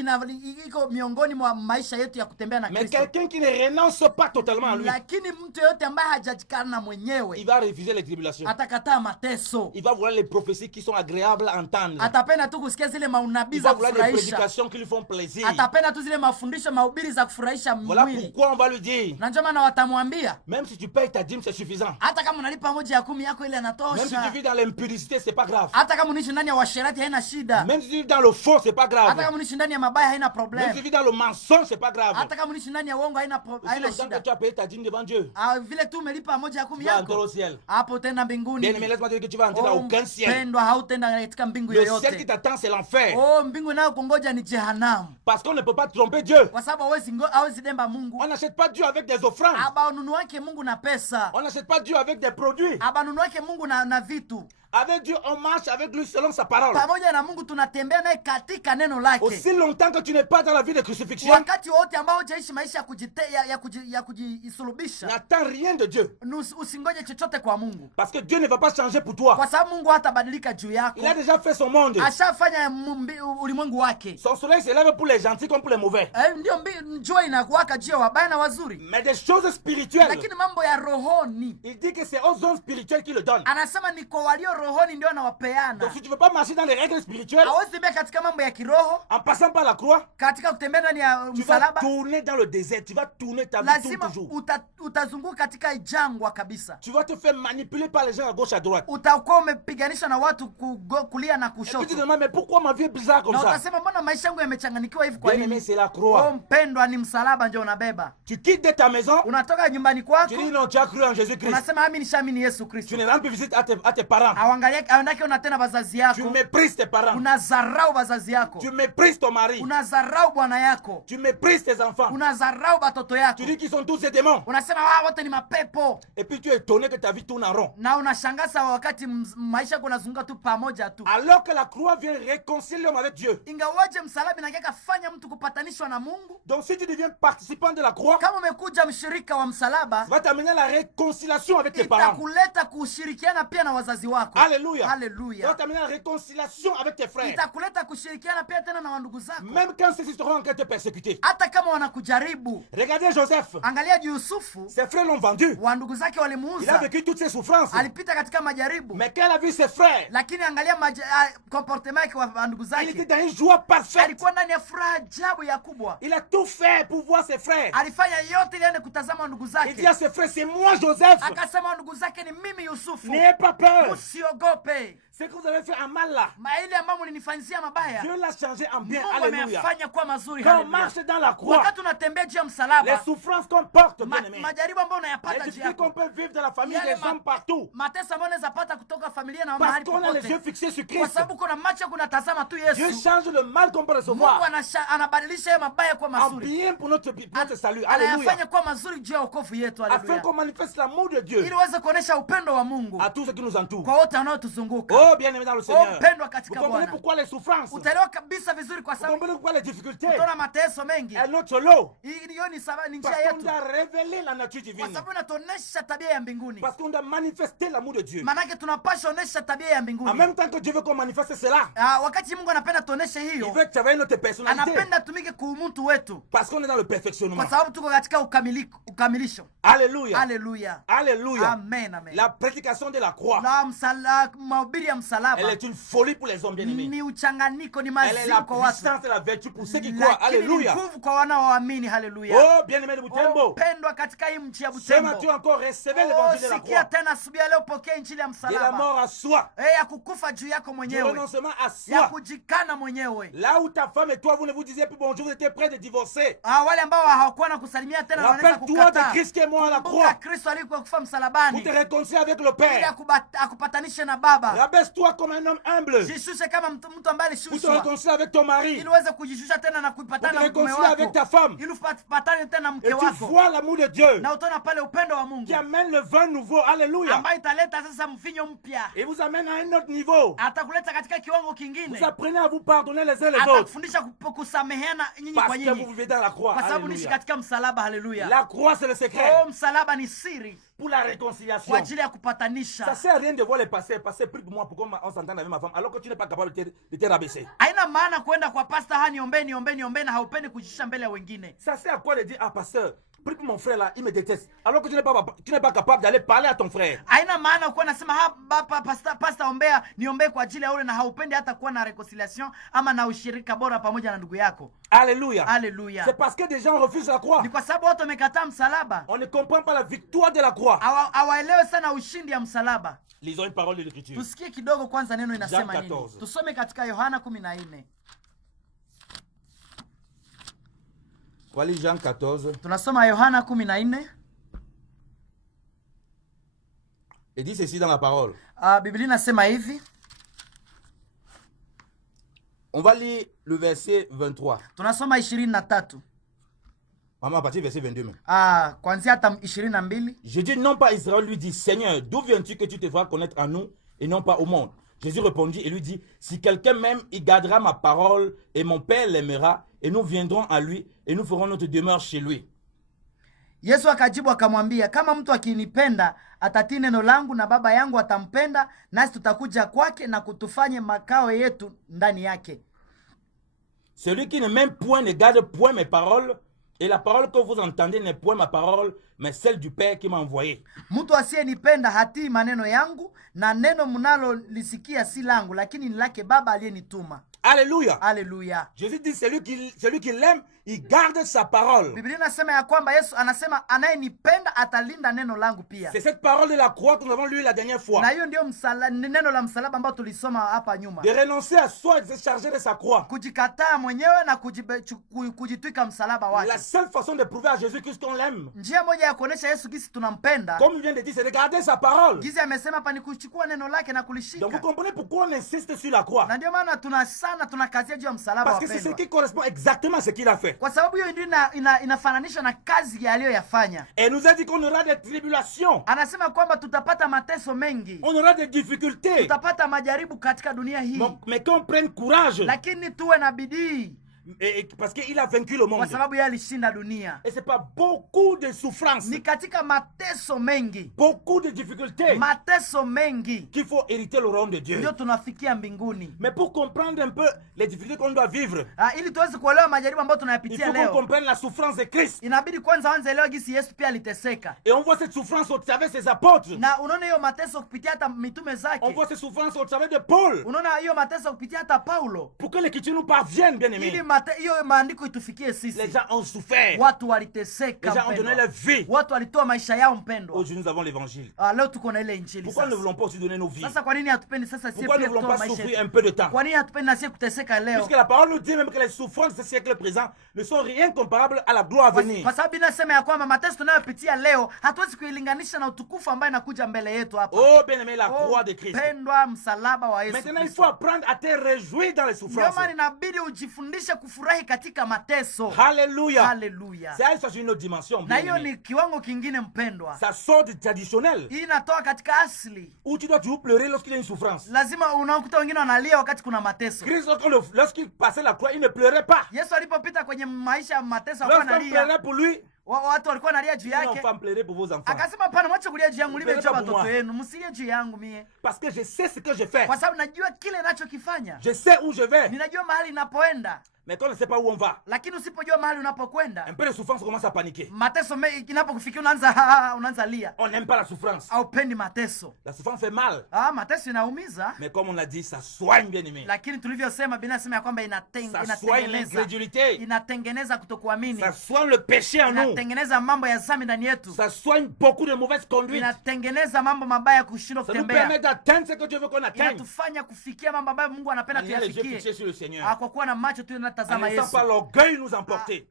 iko miongoni mwa maisha yetu ya kutembea na Mais Kristo. quelqu'un qui ne renonce pas totalement à lui, Lakini mtu yote ambaye hajajikana mwenyewe il va refuser les tribulations. atakataa mateso. Il va vouloir les prophéties qui sont agréables à entendre. Atapenda tu kusikia zile maunabii Il za va vouloir des kufurahisha. prédications qui lui font plaisir. Atapenda tu zile mafundisho mahubiri za kufurahisha Voilà mwili. pourquoi on va lui dire, Na ndio maana watamwambia même si tu payes ta dîme, c'est suffisant. hata kama unalipa 1/10 yako ile Même si tu inatosha. vis dans l'impudicité, c'est pas grave. Hata kama unaishi ndani ya washerati haina shida. Même si tu vis dans le faux, c'est pas Hata grave. kama unaishi ndani ya mabaya haina Même si tu problem. vis dans le mensonge, c'est pas grave. Hata kama unaishi ndani ya uongo haina Aussi haina longtemps que shida. tu as payé ta dîme devant Dieu, Vile tu umelipa 1/10 tu vas entrer au yako ciel. hapo tena Bien aimé, mbinguni. laisse-moi dire que tu vas entrer dans aucun ciel. Pendwa hautenda katika mbingu Le ciel qui yoyote. t'attend, c'est l'enfer. Mbingu nayo kungoja ni jehanamu. Parce qu'on ne peut pas tromper Dieu. Kwa sababu hawezi demba Mungu. On n'achète pas Dieu avec des offrandes. Abanunuake Mungu na pesa. On n'achète pas Dieu avec des produits. Abanunuake Mungu na vitu. Avec Dieu, on marche avec lui selon sa parole. Pamoja na Mungu tunatembea naye katika neno lake. Aussi longtemps que tu n'es pas dans la vie de crucifixion, Wakati wote ambao hujaishi maisha ya kujisulubisha, n'attends rien de Dieu. usingoje chochote kwa Mungu. Parce que Dieu ne va pas changer pour toi. Kwa sababu Mungu hatabadilika juu yako. Il a déjà fait son monde. Ashafanya ulimwengu wake. Son soleil se lève pour les gentils comme pour les mauvais. Ndio jua inakuwaka juu ya wabaya na wazuri. Mais des choses spirituelles, Lakini mambo ya rohoni, il dit que c'est aux hommes spirituels qui le donnent. anasema ni kwa walio rohoni ndio anawapeana. Donc si tu ne veux pas marcher dans les règles spirituelles, Hawezi tembea katika mambo ya kiroho, en passant par la croix, katika kutembea ndani ya tu vas msalaba, tourner dans le désert. Tu vas tourner ta vie lazima toujours. utazunguka katika jangwa kabisa. Tu vas te faire manipuler par les gens à gauche, à droite. Utakuwa umepiganisha na watu kulia na Et puis tu te kushoto. demandes, mais pourquoi ma vie est bizarre comme Na ça? utasema mbona maisha yangu yamechanganyikiwa hivi kwa Bien aimé, nini? c'est la croix. Mpendwa, ni msalaba ndio unabeba. Tu quittes de ta maison, Unatoka nyumbani kwako, tu dis non, tu as cru en Jésus-Christ. unasema mimi nishaamini Yesu Tu Kristo. ne rends plus visite à tes parents. Aondake una tena wazazi Tu yako, méprises tes parents. unazarau wazazi yako, Tu méprises ton mari. unazarau bwana yako, Tu méprises tes enfants. unazarau batoto yako, Tu dis qu'ils sont tous des démons. unasema wote ni mapepo. Et puis tu es étonné que ta vie tourne en rond. Na unashangaza wakati maisha yako yanazunguka tu pamoja tu. Alors que la croix vient réconcilier l'homme avec Dieu. Ingawaje msalaba inataka fanya mtu kupatanishwa na Mungu. Donc si tu deviens participant de la croix, Kama umekuja mshirika wa msalaba, ça va t'amener à la réconciliation avec tes parents. itakuleta kushirikiana pia na wazazi wako. Alléluia. Ça va Haleluya. t'amener à la réconciliation avec tes frères. Itakuleta kushirikiana pia tena na wandugu zako. Même quand ceux-ci seront en train de te persécuter. Hata kama wanakujaribu. Regardez Joseph. Angalia Yusufu, Ses frères l'ont vendu. wandugu zake Il a walimuuza. vécu toutes ses souffrances. Alipita katika majaribu. Mais quand il a vu ses frères, Lakini angalia comportement yake wa wandugu il était zake. dans une joie parfaite. Alikuwa ndani ya furaha ajabu ya kubwa. Il a tout fait pour voir ses frères. Alifanya yote ili aende kutazama wandugu Il dit à zake. ses frères, c'est moi Joseph. Akasema wandugu zake ni mimi Yusufu. N'ayez pas peur. Usiogope. Ce que vous avez fait en mal là, Ile ambayo mlinifanyia mabaya, Dieu l'a changé en bien. Mungu Alléluia. ameyafanya kuwa mazuri. Quand on Haleluya. marche dans la croix, Wakati unatembea juu ya les msalaba, souffrances qu'on porte, bien aimé, majaribu ambayo les unayapata juu difficultés qu'on yako, peut vivre de la famille, Yale des hommes partout, mateso ambayo unaweza pata kutoka familia na parce mahali qu'on a les yeux popote, fixés sur kwa Christ, sababu kuna macho kunatazama tu Dieu Yesu. change le mal qu'on peut Mungu recevoir anabadilisha hayo mabaya kuwa en mazuri, bien pour notre salut. Alléluia. anayafanya kuwa mazuri juu ya wokovu yetu. Afin Haleluya. qu'on manifeste l'amour de Dieu Ili uweze kuonesha upendo wa Mungu à tous ceux qui nous entourent. kwa wote wanaotuzunguka. Oh, bien aimé dans le Seigneur. mpendwa Vous katika comprenez Bwana, pourquoi les souffrances, vous utaelewa kabisa vizuri kwa sababu comprenez pourquoi les difficultés utaona mateso mengi. est notre lot. Hiyo ni njia Parce qu'on yetu, doit révéler la nature kwa divine. sababu inatuonesha tabia ya mbinguni. Parce qu'on doit manifester l'amour de Dieu. Manake tunapasha onesha tabia ya En mbinguni. même temps que Dieu veut qu'on manifeste cela, Wakati Mungu anapenda tuoneshe il hiyo, veut travailler notre personnalité. anapenda tumike kuumuntu wetu, Parce qu'on est dans le perfectionnement. kwa sababu tuko katika ukamilisho. Alléluia. Haleluya. Alléluia. Amen, amen. La prédication de la croix, Mahubiri ya msalaba elle est une folie pour les hommes bien-aimés. ni uchanganyiko, ni Elle est la mazimu kwa watu, puissance et la vertu pour ceux qui croient. lakini ni Alléluia. nguvu kwa wanaoamini. Haleluya. Oh, bien-aimé de Butembo. Pendwa katika hii mchi ya Ce Butembo, matin encore, recevez l'évangile de la sikia croix. tena asubuhi ya leo, pokea injili ya De la msalaba, mort à soi. ya kukufa juu yako Du mwenyewe, renoncement à ya soi. kujikana mwenyewe. Là où ta femme et toi, vous ne vous disiez plus bonjour, vous étiez prêts de divorcer. Wale ambao hawakuwa na kusalimia tena na wanaweza Rappelle-toi de kukataa. Christ qui est mort à la Kumbuka croix Kristo alikuwa kufa pour msalabani te réconcilier avec le ili Père. akupatanishe na Baba. Rabaisse-toi comme un homme humble Jishushe kama mtu ambaye pour te alishushwa, réconcilier avec ton mari, ili uweze kujishusha tena na pour te kuipatana na mume réconcilier avec ta wako, femme. ili upatane tena na Et mke tu wako, vois l'amour de Dieu na utaona pale upendo wa Mungu qui amène le vin nouveau. Alléluia. ambayo italeta sasa mvinyo mpya, Et vous amène à un autre niveau. atakuleta katika kiwango Vous kingine, apprenez à vous pardonner les uns les autres. atakufundisha kusameheana nyinyi Parce kwa que vous nyinyi, vivez dans la croix. kwa sababu nishi Alléluia. katika msalaba. Haleluya. La croix, c'est le secret. Msalaba ni siri. pour la réconciliation. kwa ajili ya Ça kupatanisha. sert à rien de voir les pasteurs. Pasteur, prie pour moi pour qu'on s'entende avec ma femme, alors que tu n'es pas capable de te rabaisser. Haina maana kwenda kwa pasta, niombe na haupendi kujisha mbele ya wengine. Ça sert à quoi de dire, ah pasteur, prie pour mon frère là, il me déteste. Alors que tu n'es pas capable d'aller parler à ton frère. Haina maana kuwa nasema pasta ombea, niombe kwa ajili ya ule na haupendi hata kuwa na reconciliation ama na ushirika bora pamoja na ndugu yako. Alléluia. Alléluia. C'est parce que des gens refusent la croix. Ni kwa sababu watu wamekataa msalaba. On ne comprend pas la victoire de la croix. Hawaelewe sana ushindi ya msalaba. Lisons une parole de l'écriture. Tusikie kidogo kwanza neno inasema Jean nini. 14. Tusome katika Yohana 14. Voilà Jean 14. Tunasoma Yohana 14. Et dit ceci dans la parole. Biblia inasema hivi. On va lire le verset 23. Tunasoma 23. Maman, à partir du verset 22. Kwanzia hata 22. Je dis non pas Israël lui dit, Seigneur, d'où viens-tu que tu te feras connaître à nous et non pas au monde? Jésus répondit et lui dit, si quelqu'un m'aime, il gardera ma parole et mon Père l'aimera et nous viendrons à lui et nous ferons notre demeure chez lui. Yesu akajibu akamwambia, kama mtu akinipenda atatii neno langu na Baba yangu atampenda, nasi tutakuja kwake na kutufanye makao yetu ndani yake. Celui qui ne m'aime point ne garde point mes paroles, et la parole que vous entendez n'est point ma parole, mais celle du Père qui m'a envoyé. Mtu asiyenipenda hatii maneno yangu, na neno mnalo lisikia si langu, lakini ni lake Baba aliyenituma. Alléluia. Alléluia. Jésus dit, celui qui l'aime, il garde sa parole. Biblia inasema ya kwamba Yesu anasema anayenipenda atalinda neno langu pia. C'est cette parole de la croix que nous avons lu la dernière fois. Na hiyo ndio neno la msalaba ambao tulisoma hapa nyuma. De renoncer à soi et de se charger de sa croix. Kujikataa mwenyewe na kujitwika msalaba wake. La seule façon de prouver à Jésus-Christ qu'on l'aime, njia moja ya kuonesha Yesu gisi tunampenda, comme il vient de dire, c'est de garder sa parole. Gisi amesema hapa ni kuchukua neno lake na kulishika. Donc vous comprenez pourquoi on insiste sur la croix. Na ndio maana tunakazia juu ya msalaba. Parce que c'est ce qui correspond exactement à ce qu'il a fait. Kwa sababu hiyo ndio inafananisha na kazi aliyoyafanya. Et nous a dit qu'on aura des tribulations. Anasema kwamba tutapata mateso mengi. On aura des difficultés. Tutapata majaribu katika dunia hii. Mais qu'on prenne courage. Lakini tuwe na bidii. Parce qu'il a vaincu le monde. Kwa sababu yeye alishinda dunia. Et c'est pas beaucoup de souffrances. Ni katika mateso mengi. Beaucoup de difficultés. Mateso mengi. Qu'il faut hériter le royaume de Dieu. Ndio tunafikia mbinguni. Mais pour comprendre un peu les difficultés qu'on doit vivre. Ili tuweze kuelewa majaribu ambayo tunayapitia leo. Il faut qu'on comprenne la souffrance de Christ. Inabidi kwanza anze leo gisi Yesu pia aliteseka. Et on voit cette souffrance au travers de ses apôtres. Na unaona hiyo mateso kupitia hata mitume zake. On voit cette souffrance au travers de Paul. Unaona hiyo mateso kupitia hata Paulo. Pour que l'écriture nous parvienne, bien aimés. Ili hiyo maandiko itufikie sisi. Les gens ont souffert. Watu waliteseka. Les gens ont donné leur vie. Watu walitoa maisha yao mpendwa. Aujourd'hui nous avons l'évangile. Leo tuko na ile injili. Pourquoi nous ne voulons pas aussi donner nos vies? Sasa kwa nini hatupendi sasa sisi pia kutoa maisha? Pourquoi ne voulons pas souffrir un peu de temps? Kwa nini hatupendi na sisi kuteseka leo? Puisque la parole nous dit même que les souffrances de ce siècle présent ne sont rien comparables à la gloire à venir. Kwa sababu inasema ya kwamba mateso tunayopitia leo hatuwezi kuilinganisha na utukufu ambaye inakuja mbele yetu hapa. Oh bien-aimé, la croix de Christ. Pendwa msalaba wa Yesu. Maintenant il faut apprendre à te réjouir dans les souffrances. Ndio maana inabidi ujifundishe kufurahi katika mateso. Alléluia. Alléluia. Ça c'est une autre dimension. Na hiyo ni kiwango kingine mpendwa. Ça sort du traditionnel. Hii inatoka katika asili. Où tu dois toujours pleurer lorsqu'il y a une souffrance. Lazima unakuta wengine wanalia wakati kuna mateso. Christ lorsqu'il passait la croix, il ne pleurait pas. Yesu alipopita kwenye maisha ya mateso alikuwa analia. Lorsqu'on pleurait pour lui, watu walikuwa wanalia juu yake. Akasema hapana, mwache kulia juu yangu, libe juu watoto wenu, msilie juu yangu mie. Parce que je sais ce que je fais. Kwa sababu najua kile ninachokifanya. Je sais où je vais. Ninajua mahali ninapoenda. Mais quand on ne sait pas où on va, lakini usipojua mahali unapokwenda, un peu de souffrance commence à paniquer. Mateso inapokufikia unaanza lia. On n'aime pas la souffrance. Haupendi mateso. La souffrance fait mal. Mateso inaumiza. Mais comme on a dit, ça soigne, bien aimé. Lakini tulivyosema Biblia inasema ya kwamba inatengeneza kutokuamini. Ça soigne le péché en nous. Inatengeneza mambo ya dhambi ndani yetu. Ça soigne beaucoup de mauvaises conduites. Inatengeneza mambo mabaya kushindwa kutembea. Ça nous permet d'atteindre ce que Dieu veut qu'on atteigne. Inatufanya kufikia mambo ambayo Mungu anapenda tuyafikie. Kwa kuwa na macho tu tunatazama Yesu. Pas l'orgueil nous emporter.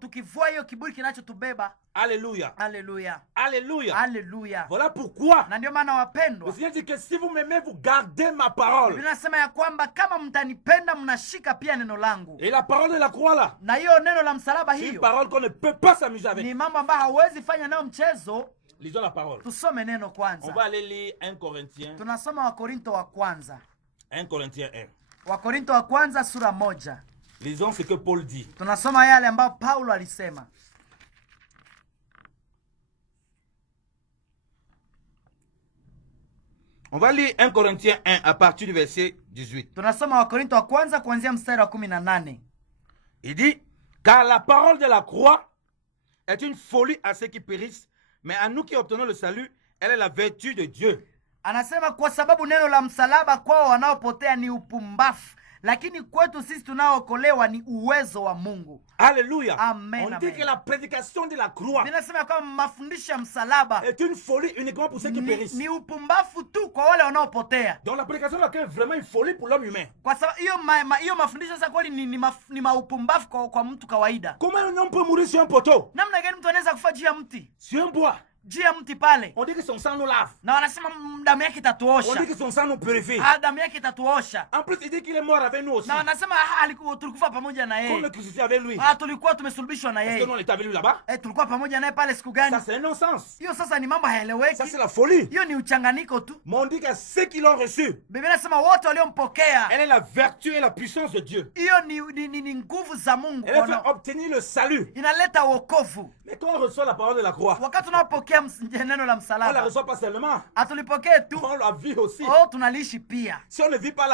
Tukivua hiyo kiburi kinachotubeba. Alléluia. Alléluia. Alléluia. Alléluia. Voilà pourquoi. Na ndio maana wapendwa, le Seigneur dit que si vous m'aimez, vous gardez ma parole. Biblia inasema ya kwamba kama mtanipenda mnashika pia neno langu. Et la parole de la croix là. Na hiyo neno la msalaba hiyo. C'est une parole qu'on ne peut pas s'amuser avec. Ni mambo ambayo hauwezi fanya nayo mchezo. Lisons la parole. Tusome neno kwanza. On va aller lire 1 Corinthiens. Tunasoma Wakorinto wa kwanza. 1 Corinthiens 1. Wakorinto wa kwanza sura 1. Lisons ce que Paul dit. Tunasoma yale ambayo Paulo alisema. On va lire 1 Corinthiens 1 à partir du verset 18. Tunasoma Wakorinto wa kwanza kuanzia mstari wa 18. Il dit, car la parole de la croix est une folie à ceux qui périssent, mais à nous qui obtenons le salut, elle est la vertu de Dieu. Anasema kwa sababu neno la msalaba kwao wanaopotea ni upumbavu, lakini kwetu sisi tunaookolewa ni uwezo wa Mungu. Alléluia. Amen, On amen. dit que la prédication de la croix Ninasema kama mafundisho ya msalaba est une folie uniquement pour ceux qui périssent. ni upumbavu tu kwa wale wanaopotea. Donc la prédication de la croix est vraiment une folie pour l'homme humain. Kwa sababu hiyo mafundisho sasa kweli ni maupumbavu kwa mtu kawaida. Comment un homme peut mourir sur un poteau? Namna gani mtu anaweza kufa juu ya mti? Sur un bois. Juu ya mti pale. On dit que son sang nous lave. Na wanasema damu yake itatuosha. On dit que son sang nous purifie. Damu yake itatuosha. En plus, il dit qu'il est mort avec nous aussi. Na wanasema tulikufa pamoja na yeye. Comme le crucifié avec lui. Tulikuwa tumesulubishwa na Est-ce yeye. que nous on était avec lui là-bas? Tulikuwa pamoja naye pale siku gani? Ça c'est un non-sens. Hiyo sasa ni mambo haeleweki. Ça c'est la folie. Hiyo ni uchanganyiko tu. Mais on dit que ceux qui l'ont reçu, Biblia inasema wote waliompokea. elle est la vertu et la puissance de Dieu. Hiyo ni nguvu za Mungu. Elle fait obtenir le salut. Inaleta wokovu. Mais quand on reçoit la parole de la croix, Wakati tunapokea neno la on la msalaba, reçoit pas seulement, atulipokee tu. on la vit aussi. Tunaliishi pia. Si on ne vit pas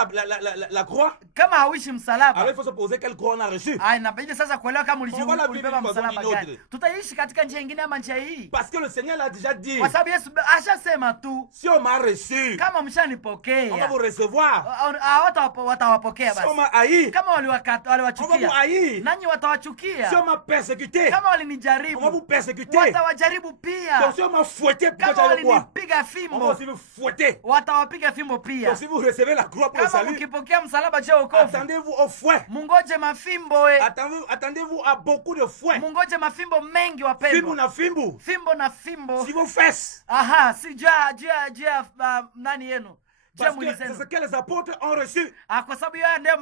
la croix, Kama hauishi msalaba, alors il faut se poser quelle croix on a reçu. Inabidi sasa kuelewa kama ulibeba msalaba gani. autre. Tutaishi katika njia nyingine ama njia hii? Parce que le Seigneur l'a déjà dit. Kwa sababu Yesu ashasema tu, Si on m'a reçu, kama on va mshanipokea, vous recevoir. watawapokea Si on basi. m'a haï, Kama on va vous waliwachukia, haïr. nanyi watawachukia. Si on m'a persécuté, Kama on va vous walinijaribu, persécuter. watawajaribu pia. Donc si on m'a fouetté, pourquoi Kama j'allais quoi? walinipiga On va fimbo, aussi vous fouetter. watawapiga fimbo pia. Donc si vous recevez la croix pour le Kama salut, mkipokea msalaba je wokovu, attendez-vous au fouet. mungoje mafimbo. Attendez-vous à beaucoup de fouets. Mungoje mafimbo mengi Fimbu wapendwa. na fimbu. Fimbo na fimbo. Si vos fesses. Si jia nani yenu. Parce que c'est ce que les apôtres ont reçu. Kwa sababu yeye ndio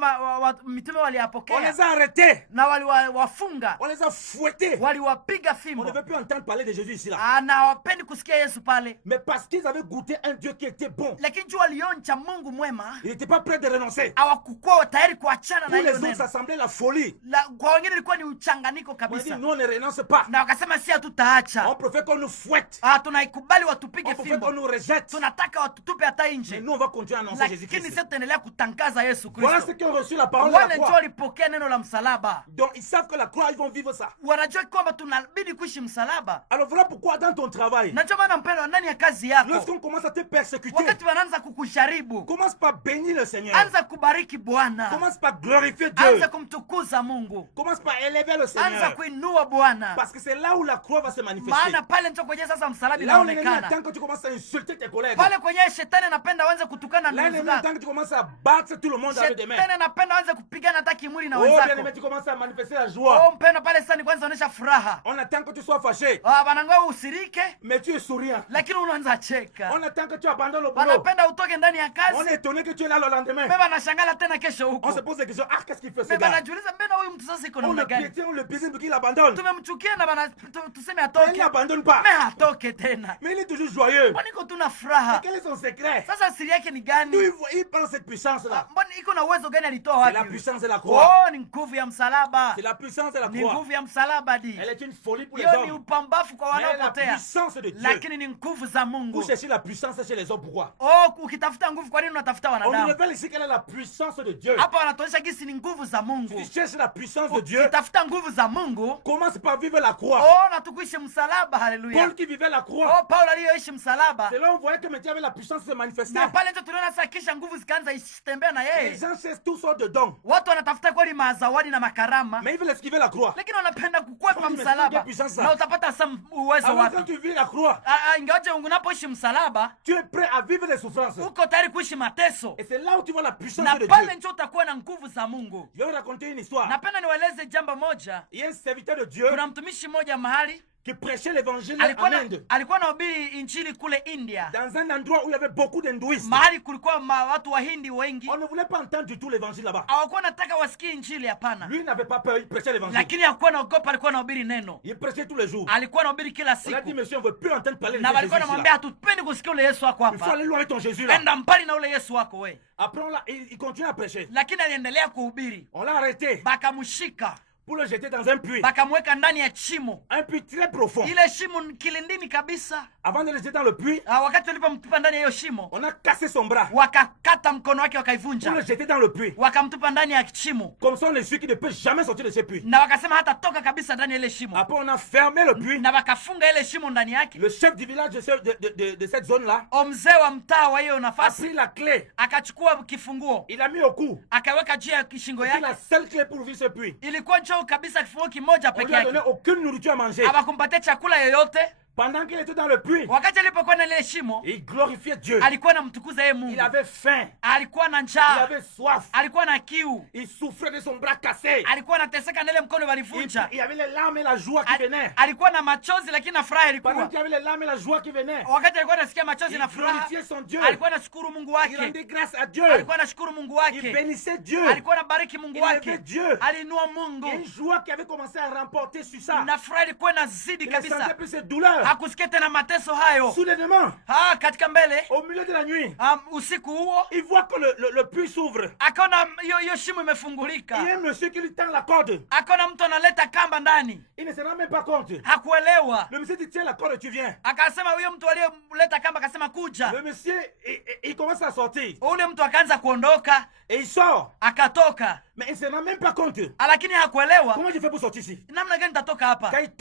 mitume On waliyapokea. les a arrêtés. Na waliwafunga. On les a fouettés. Waliwapiga On fimbo. ne veut plus entendre parler de Jésus ici là. Na wapendi kusikia Yesu pale. Mais parce qu'ils avaient goûté un Dieu qui était bon. Lakini juu walionja Mungu mwema. Ils n'étaient pas prêts de renoncer. Hawakuwa tayari kuachana na Pour hiyo les autres, neno. ça semblait la folie. Kwa wengine ilikuwa ni uchanganyiko On dit, kabisa. nous on ne renonce pas. Na wakasema si hatutaacha. On préfère qu'on nous fouette. Tunaikubali On watupige préfère fimbo. qu'on nous rejette. Tunataka watutupe hata Mais nje. nous on va continuer à annoncer Lakini Jésus-Christ. sisi tutaendelea kutangaza Yesu Voilà Kristo. ceux qui ont reçu la parole de la Wale ndio croix. walipokea neno la msalaba. Donc ils savent que la croix, ils vont vivre ça. Wanajua kwamba tunabidi kuishi msalaba. Alors voilà pourquoi dans ton travail, Na ndio maana mpendwa, ndani ya kazi yako, lorsqu'on commence à te persécuter, wakati wanaanza kukusharibu, commence par bénir le Seigneur. anza kubariki Bwana. Commence par glorifier Dieu. Anza kumtukuza Mungu. Commence par élever le Anza Seigneur. kuinua Bwana. Parce que c'est là où la croix va se manifester. Maana pale ndio kwenye sasa msalaba Là où l'ennemi inaonekana. attend que tu commences à insulter tes collègues. Pale kwenye shetani anapenda aanze kutukana Là, na l'ennemi ndugu attend zako. que tu commences à battre tout le monde avec des mains. Shetani anapenda aanze kupigana hata kimwili na Oh, bien wenzako. aimé, tu commences à manifester la joie. Mpendwa, pale sasa ni kwanza onyesha furaha. On attend que tu sois fâché, Wanangoa usirike, mais tu es souriant. lakini unaanza cheka. On attend que tu abandonnes le boulot. Wanapenda utoke ndani ya On kazi. est étonné que tu es là le lendemain. Beba anashangala tena kesho On huko. se pose des questions. Ah, qu'est-ce qu'il fait ce Beba gars? anajiuliza mbona huyu mtu sasa iko On namna le gani? piétine, on le pisine pour qu'il abandonne. Tumemchukia na tuseme Mais il atoke. n'abandonne pas. Mais hatoke tena. Mais il est toujours joyeux. Mbona iko tuna furaha? Quel est son secret? Sasa siri yake ni D'où gani? il prend cette puissance-là? Mbona iko na uwezo gani alitoa C'est la wapi? puissance de la croix. Ni nguvu ya msalaba. C'est la puissance de la Ni croix. nguvu ya msalaba di. Elle est une folie pour les Hiyo ni hommes. upambafu kwa Mais elle est la wanaopotea. puissance de Dieu. Lakini ni nguvu za Mungu. Vous cherchez la puissance chez les hommes, pourquoi? Ukitafuta nguvu kwa nini unatafuta On nous wanadamu? révèle ici quelle est la puissance de Dieu. Hapa wanatuonyesha gisi ni nguvu za Mungu. Si tu cherches la puissance de Dieu, Ukitafuta nguvu za Mungu, commence par vivre la croix. na tukuishi msalaba. Haleluya. Paul qui vivait la croix, Paulo aliyoishi msalaba. c'est là on voyait que maintenant avait la puissance de se manifester. Na pale ndio tuliona sasa kisha nguvu zikaanza isitembea na Les yeye. gens cherchent toutes sortes de dons, Watu wanatafuta kweli mazawadi na makarama, mais ils veulent esquiver la croix. lakini wanapenda kukwepa Kwani msalaba. imesikia puissance Na utapata sasa uwezo Alors quand wapi? tu vis la croix, Ingawaje unapoishi msalaba, tu es prêt à vivre les souffrances. uko tayari kuishi mateso. Et c'est là où tu vois la puissance Na de pale Dieu. ndio utakuwa na nguvu za Mungu. Je vais vous raconter une histoire. Napenda niwaeleze jambo moja. Il y a un serviteur de Dieu Kuna mtumishi mmoja mahali qui prêchait l'évangile en Inde. alikuwa anahubiri injili kule India. Dans un endroit où il y avait beaucoup d'hindouistes. Mahali kulikuwa watu wa Hindi wengi. On ne voulait pas entendre du tout l'évangile là-bas. Hawakuwa nataka wasikie injili, hapana. Lui n'avait pas peur, il prêchait l'évangile. Lakini hakuwa naogopa, alikuwa anahubiri neno. Il prêchait tous les jours. Alikuwa anahubiri kila On a dit, siku. monsieur, on ne veut plus entendre parler de Na Jésus walikuwa ici, anamwambia là. hatupendi kusikia ule Yesu wako Il faut hapa. aller loin avec ton Jésus là. Enda mbali na ule Yesu wako we. Après, il continue à prêcher. Lakini aliendelea kuhubiri. On l'a arrêté. Bakamshika. pour le jeter dans un puits. Bakamweka ndani ya shimo. Un puits très profond. Ile shimo kilindini kabisa. Avant de le jeter dans le puits, wakati walipomtupa ndani ya hiyo shimo, on a cassé son bras. Wakakata mkono wake wakaivunja. Pour le jeter dans le puits. Wakamtupa ndani ya shimo. Comme ça on est sûr qu'il ne peut jamais sortir de ce puits. Na wakasema hata toka kabisa ndani ya ile shimo. Après on a fermé le puits. Na wakafunga ile shimo ndani yake. Le chef du village de cette zone là, mzee wa mtaa wa hiyo nafasi, a pris la clé. Akachukua kifunguo. Il a mis au cou. Akaweka juu ya kishingo yake. C'est la seule clé pour ouvrir ce puits. Ilikuwa njoo kabisa kifunguo kimoja pekee yake. On lui a donné aucune nourriture à manger. Hawakumpatia chakula yoyote. Pendant qu'il était dans le puits, wakati alipokuwa na ile shimo, il glorifiait Dieu. Alikuwa anamtukuza yeye Mungu. Il avait faim. Alikuwa na njaa. Il avait soif. Alikuwa na kiu. Il souffrait de son bras cassé. Alikuwa anateseka na ile mkono walivunja. Il y avait les larmes et la joie qui venaient. Alikuwa na machozi lakini na furaha ilikuwa. Pendant qu'il y avait les larmes et la joie qui venaient, wakati alikuwa anasikia machozi na furaha, il glorifiait son Dieu. Alikuwa anashukuru Mungu wake. Il rendait grâce à Dieu. Alikuwa anashukuru Mungu wake. Il bénissait Dieu. Alikuwa anabariki Mungu wake. Il aimait Dieu. Alinua Mungu. Une joie qui avait commencé à remporter sur ça. Na furaha ilikuwa inazidi kabisa. Il ne sentait plus cette douleur. Hakusikia tena mateso hayo. Soudainement, katika mbele, au milieu de la nuit, usiku huo, il voit que le puits s'ouvre. Akaona hiyo shimo imefungulika. Il y a un monsieur qui lui tend la corde. Akaona mtu analeta kamba ndani. Il ne se rend même pas compte. Hakuelewa. Le monsieur dit tiens la corde, tu viens. Akasema huyo mtu aliyeleta kamba akasema kuja. Le monsieur il commence à sortir. Ule mtu akaanza kuondoka. Et il sort. Akatoka. Mais il se rend même pas compte. Lakini hakuelewa. Comment je fais pour sortir ici? Namna gani nitatoka hapa? Quand il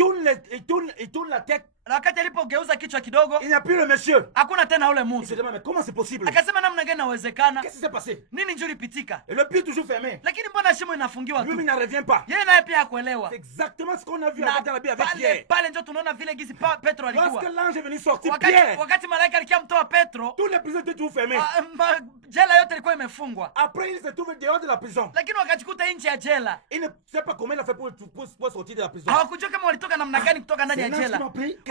tourne la tête. Wakati alipogeuza kichwa kidogo, il n'y a plus le monsieur. Hakuna tena ule mtu. Il se demande mais comment c'est possible? Akasema namna gani inawezekana? Qu'est-ce qui s'est passé? Nini njoo lipitika? Et le puits est toujours fermé. Lakini mbona shimo inafungiwa tu? Lui il n'en revient pas. Yeye naye pia hakuelewa. C'est exactement ce qu'on a vu dans la Bible avec Pierre. Pale ndio tunaona vile gisi Petro alikuwa. Lorsque l'ange est venu sortir Pierre. Wakati malaika alikamtoa Petro, tous les prisons étaient toujours fermés. Jela yote ilikuwa imefungwa. Après il se trouve dehors de la prison. Lakini wakajikuta nje ya jela. Il ne sait pas comment il a fait pour sortir de la prison. Hawakujua kama walitoka namna gani kutoka ndani ya jela.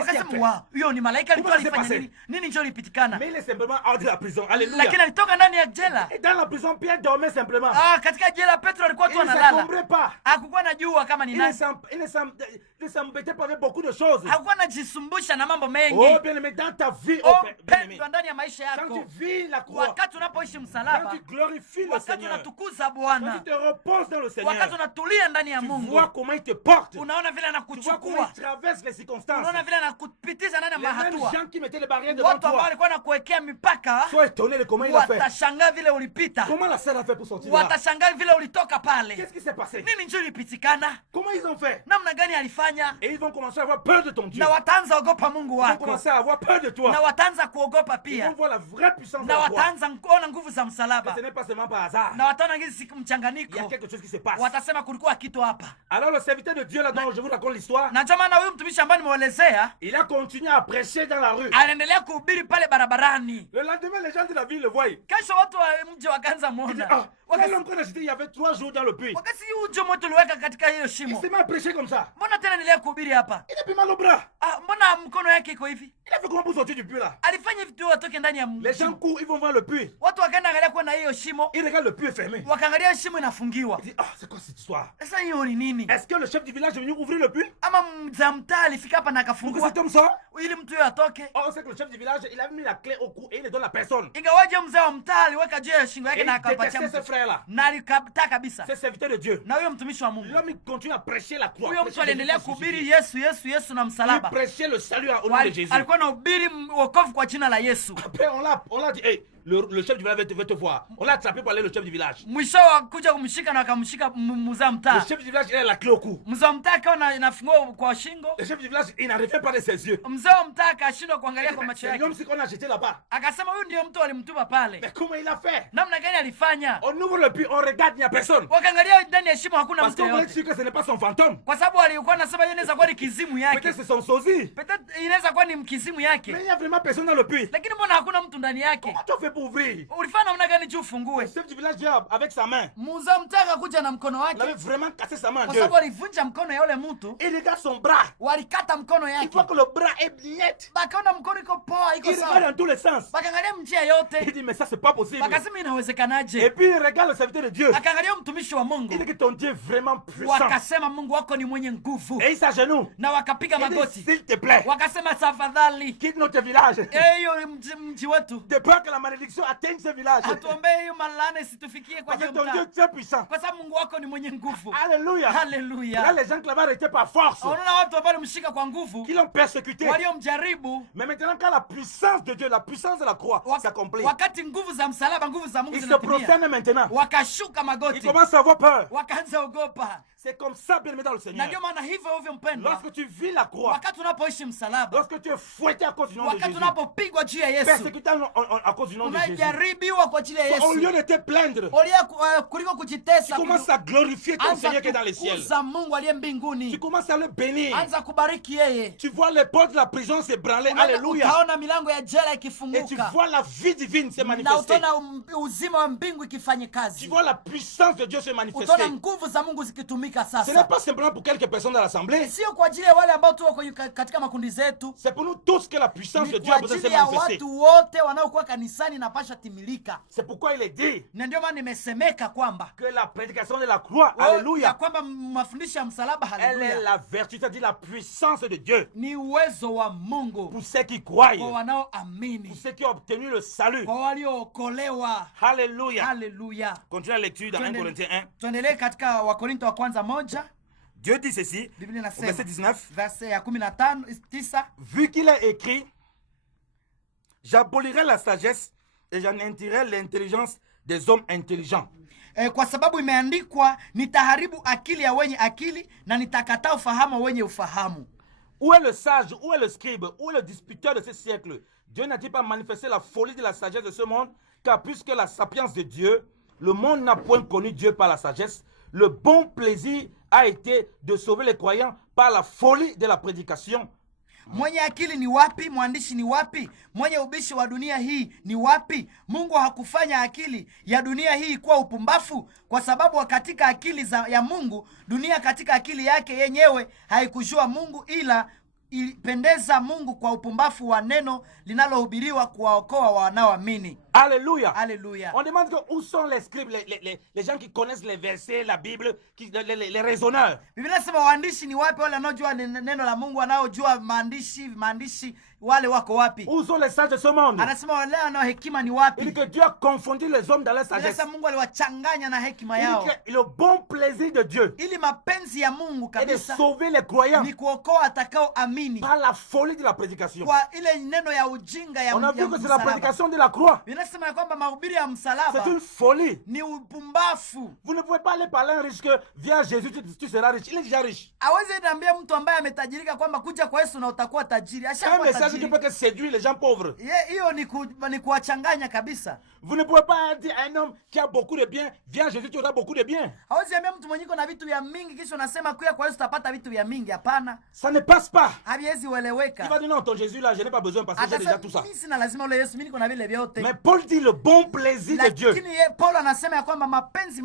Wakasema hiyo ni malaika alikuwa alifanya nini? Nini njoo lipitikana? Mais il est simplement hors de la prison. Alléluia. Lakini alitoka ndani ya jela. Et dans la prison Pierre dormait simplement. Katika jela Petro alikuwa tu analala. Il ne s'encombrait pas. Hakukuwa anajua kama ni nani. Il ne s'embêtait pas avec beaucoup de choses. Hakukuwa anajisumbusha na mambo mengi. Oh bien aimé, dans ta vie, bien-aimé, ndani ya maisha yako. Quand tu vis la croix, wakati unapoishi msalaba, quand tu glorifies le Seigneur, wakati unatukuza Bwana, quand tu te reposes dans le Seigneur, wakati unatulia ndani ya Mungu, tu vois comment il te porte. Unaona vile anakuchukua. Tu vois comment il traverse les circonstances. Unaona vile anakupitisha ndani ya mahatua. Les gens qui mettaient les barrières devant toi, watu ambao walikuwa wanakuwekea mipaka, sois étonné de comment il a fait. Watashangaa vile ulipita. Comment la sœur a fait pour sortir là? Watashangaa vile ulitoka pale. Qu'est-ce qui s'est passé? Nini njoo ilipitikana? Comment ils ont fait? Namna gani alifanya? Et ils vont commencer à avoir peur de ton Dieu. Na wataanza ogopa Mungu wako. Ils vont commencer à avoir peur de toi. Na wataanza kuogopa pia. Ils vont voir la vraie puissance de la la croix. Na wataanza kuona nguvu za msalaba. Ce n'est pas seulement par hasard. Na wataona ngisi mchanganyiko. Il y a quelque chose qui se passe. Watasema kulikuwa kitu hapa. Alors le serviteur de Dieu là dont je vous raconte l'histoire. Na ndio maana huyu mtumishi ambaye nimeelezea, il a continué à prêcher dans la rue. Aliendelea kuhubiri pale barabarani. Le lendemain les gens de la ville le voient. Kesho watu wa mji wakaanza muona. Il y avait 3 jours dans le puits. Wakati uje moto uliweka katika hiyo shimo. Il s'est mis à prêcher comme ça. Mbona tena nilia kuhubiri hapa? Il a plus mal au bras. Mbona mkono yake iko hivi? Il a fait comment pour sortir du puits là? Alifanya vitu watoke ndani ya Les gens courent, ils vont voir le puits. Watu wakaenda angalia kwa na hiyo shimo. Ils regardent le puits est fermé. Wakaangalia shimo inafungiwa. Il dit c'est quoi cette histoire? Sasa hiyo ni nini? Est-ce que le chef du village est venu ouvrir le puits? Ama mzamta alifika hapa na akafungua. Pourquoi c'est comme ça? Ili mtu yeye atoke. On sait que le chef du village, il a mis la clé au cou et il ne donne à personne. Ingawaje mzee wa mtaa aliweka juu ya shingo yake na akapatia mtu. Na alikataa kabisa. C'est serviteur de Dieu. Na huyo mtumishi wa Mungu. L'homme il continue à prêcher la croix. Huyo mtu aliendelea kuhubiri Yesu na msalaba. Il prêchait le salut au nom de Jésus. Alikuwa anahubiri wokovu kwa jina la Yesu. Après on l'a dit hey, le chef du village veut te voir. On l'a attrapé pour aller le chef du village. Mwisho kuja kumshika na akamshika mzee mtaa. Le chef du village il a la clé au cou. Mzee mtaa akaona inafungua kwa shingo. Le chef du village il n'arrivait pas de ses yeux. Mzee mtaa akashindwa kuangalia kwa macho yake. C'est l'homme qu'on a jeté là-bas. Akasema huyu ndio mtu alimtupa pale. Mais comment il a fait? Namna gani alifanya? On ouvre le puits, on regarde, il n'y a personne. Wakaangalia ndani ya shimo hakuna mtu yeyote. Parce qu'on yote. voulait dire que ce n'est pas son fantôme. Kwa sababu alikuwa anasema yeye inaweza kuwa ni kizimu yake. Peut-être c'est son sosie. Peut-être inaweza kuwa ni mkizimu yake. Mais il y a vraiment personne dans le puits. Lakini mbona hakuna mtu ndani yake? Comment tu as fait pour ouvrir? Ulifanya namna gani juu ufungue? Le chef du village avec sa main. Mzee mtaka kuja na mkono wake. Il avait vraiment cassé sa main. Kwa sababu alivunja mkono ya yule mtu. Il regarde son bras. Walikata mkono yake. Il voit que le bras est net. Bakaona mkono iko poa, iko sawa. Il regarde dans tous les sens. Bakaangalia njia yote. Il dit mais ça c'est pas possible. Bakasema inawezekanaje? Et puis il regarde le serviteur de Dieu. Akaangalia mtumishi wa Mungu. Il dit que ton Dieu est vraiment puissant. Wakasema Mungu wako ni mwenye nguvu. Et il s'agenouille. Na wakapiga magoti. S'il te plaît. Wakasema tafadhali. Quitte notre village. Hiyo mji wetu. De peur que la malédiction malédiction atteigne ce village. atuombee hiyo malaana isitufikie kwa Parce que hiyo ton Dieu mtaa, tu es puissant. kwa sababu Mungu wako ni mwenye nguvu. Alléluia. Là, Haleluya. les gens qui l'avaient arrêté par force, Unaona watu ambao walimshika kwa nguvu, qui l'ont persécuté. waliomjaribu, Mais maintenant, quand la puissance de Dieu, la puissance de la croix s'accomplit, wakati nguvu za msalaba, nguvu za Mungu ils se zinatimia, prosternent maintenant. wakashuka Ils magoti, commencent à avoir peur. wakaanza ogopa. C'est comme ça, bien aimé dans le Na Seigneur. ndio maana hivyo hivyo mpendwa, Lorsque tu vis la croix, wakati unapoishi msalaba, lorsque tu es fouetté à cause du nom de wakati Jésus, unapopigwa juu ya Yesu, persécuté à cause du nom de Jésus, unajaribiwa kwa ajili ya au Yesu, lieu de te plaindre, kuliko tu kujitesa, commences à glorifier ton anza Seigneur qui est dans les ciels. kukuza Mungu aliye Tu mbinguni, commences à le bénir. anza kubariki yeye. Tu vois les portes de la prison s'ébranler. Alléluia. Utaona milango ya jela Et tu ikifunguka, vois la vie divine se na manifester. utaona uzima wa mbingu ikifanya Tu kazi, vois la puissance de Dieu se utaona manifester. nguvu za Mungu zikitumika. Ce n'est Sasa pas simplement pour quelques personnes dans l'assemblée. sio kwa ajili ya wale ambao tuko katika makundi zetu, C'est pour nous tous que la puissance de ni Dieu kwa a besoin de se ajili ya manifester. watu wote wanaokuwa kanisani napasha timilika. C'est pourquoi il est dit Na ndio maana nimesemeka kwamba que la prédication de la croix, ya alléluia, kwamba mafundisho ya msalaba, elle est haleluya, la vertu, c'est-à-dire la puissance de Dieu ni uwezo wa Mungu pour ceux qui croient, kwa pour wanaoamini, ceux qui ont obtenu le salut. kwa waliookolewa. Alléluia. Haleluya. Continue la lecture dans 1 Corinthiens 1. Tuendelee katika Wakorinto wa kwanza 1, Dieu dit ceci, Biblia au inasema verset 19, verse ya 15:9, vu qu'il est écrit, j'abolirai la sagesse et j'anéantirai l'intelligence des hommes intelligents. kwa sababu imeandikwa, nitaharibu akili ya wenye akili na nitakataa ufahamu wa wenye ufahamu. Où est le sage, où est le scribe, où est le disputeur de ce siècle? Dieu n'a-t-il pas manifesté la folie de la sagesse de ce monde? Car puisque la sapience de Dieu, le monde n'a point connu Dieu par la sagesse, le bon plaisir a été de sauver les croyants par la folie de la prédication. Mwenye akili ni wapi? Mwandishi ni wapi? Mwenye ubishi wa dunia hii ni wapi? Mungu hakufanya akili ya dunia hii kuwa upumbafu, kwa sababu katika akili ya Mungu, dunia katika akili yake yenyewe haikujua Mungu, ila ilipendeza Mungu kwa upumbafu wa neno linalohubiriwa kuwaokoa wanaoamini. Alléluia. Alléluia. On demande que où sont les scribes, les gens qui connaissent les versets, la Bible, les raisonneurs. Biblia inasema waandishi ni wapi? Wale wanaojua neno la Mungu, wanaojua maandishi wale wako wapi? Où sont les sages de ce monde? Anasema wale wanao hekima ni Il wapi? dit que Dieu a confondu les hommes dans leur sagesse. Sasa Mungu aliwachanganya na hekima Il yao, dit que le bon plaisir de Dieu ili mapenzi ya Mungu est de kabisa sauver les croyants ni kuokoa atakao amini par la folie de la prédication. kwa ile neno ya ujinga ya On a vu que c'est la msalaba. prédication de la croix. Inasema ya kwamba mahubiri ya C'est msalaba une folie. ni upumbafu. Vous ne pouvez pas aller parler à un riche que viens à Jésus, tu seras riche. Il est déjà riche. Hawezi niambia mtu ambaye ametajirika kwamba kuja kwa Yesu na utakuwa tajiri. C'est un Ashakuwa message qui tajiri. peut que séduire les gens pauvres. Hiyo ni kuwachanganya kabisa. Vous ne pouvez pas dire à un homme qui a beaucoup de biens, viens à Jésus, tu auras beaucoup de biens. Hawezi niambia mtu mwenye na vitu vya mingi kisha unasema kuja kwa Yesu utapata vitu vya mingi. Hapana. Ça ne passe pas. Haviwezi Il ueleweka. va dire non, ton Jésus là, je n'ai pas besoin parce que j'ai déjà tout ça. Mimi sina lazima ule Yesu, mimi niko na vile vyote. Mais Paul dit le bon plaisir de Dieu Lakini Paulo anasema ya kwamba mapenzi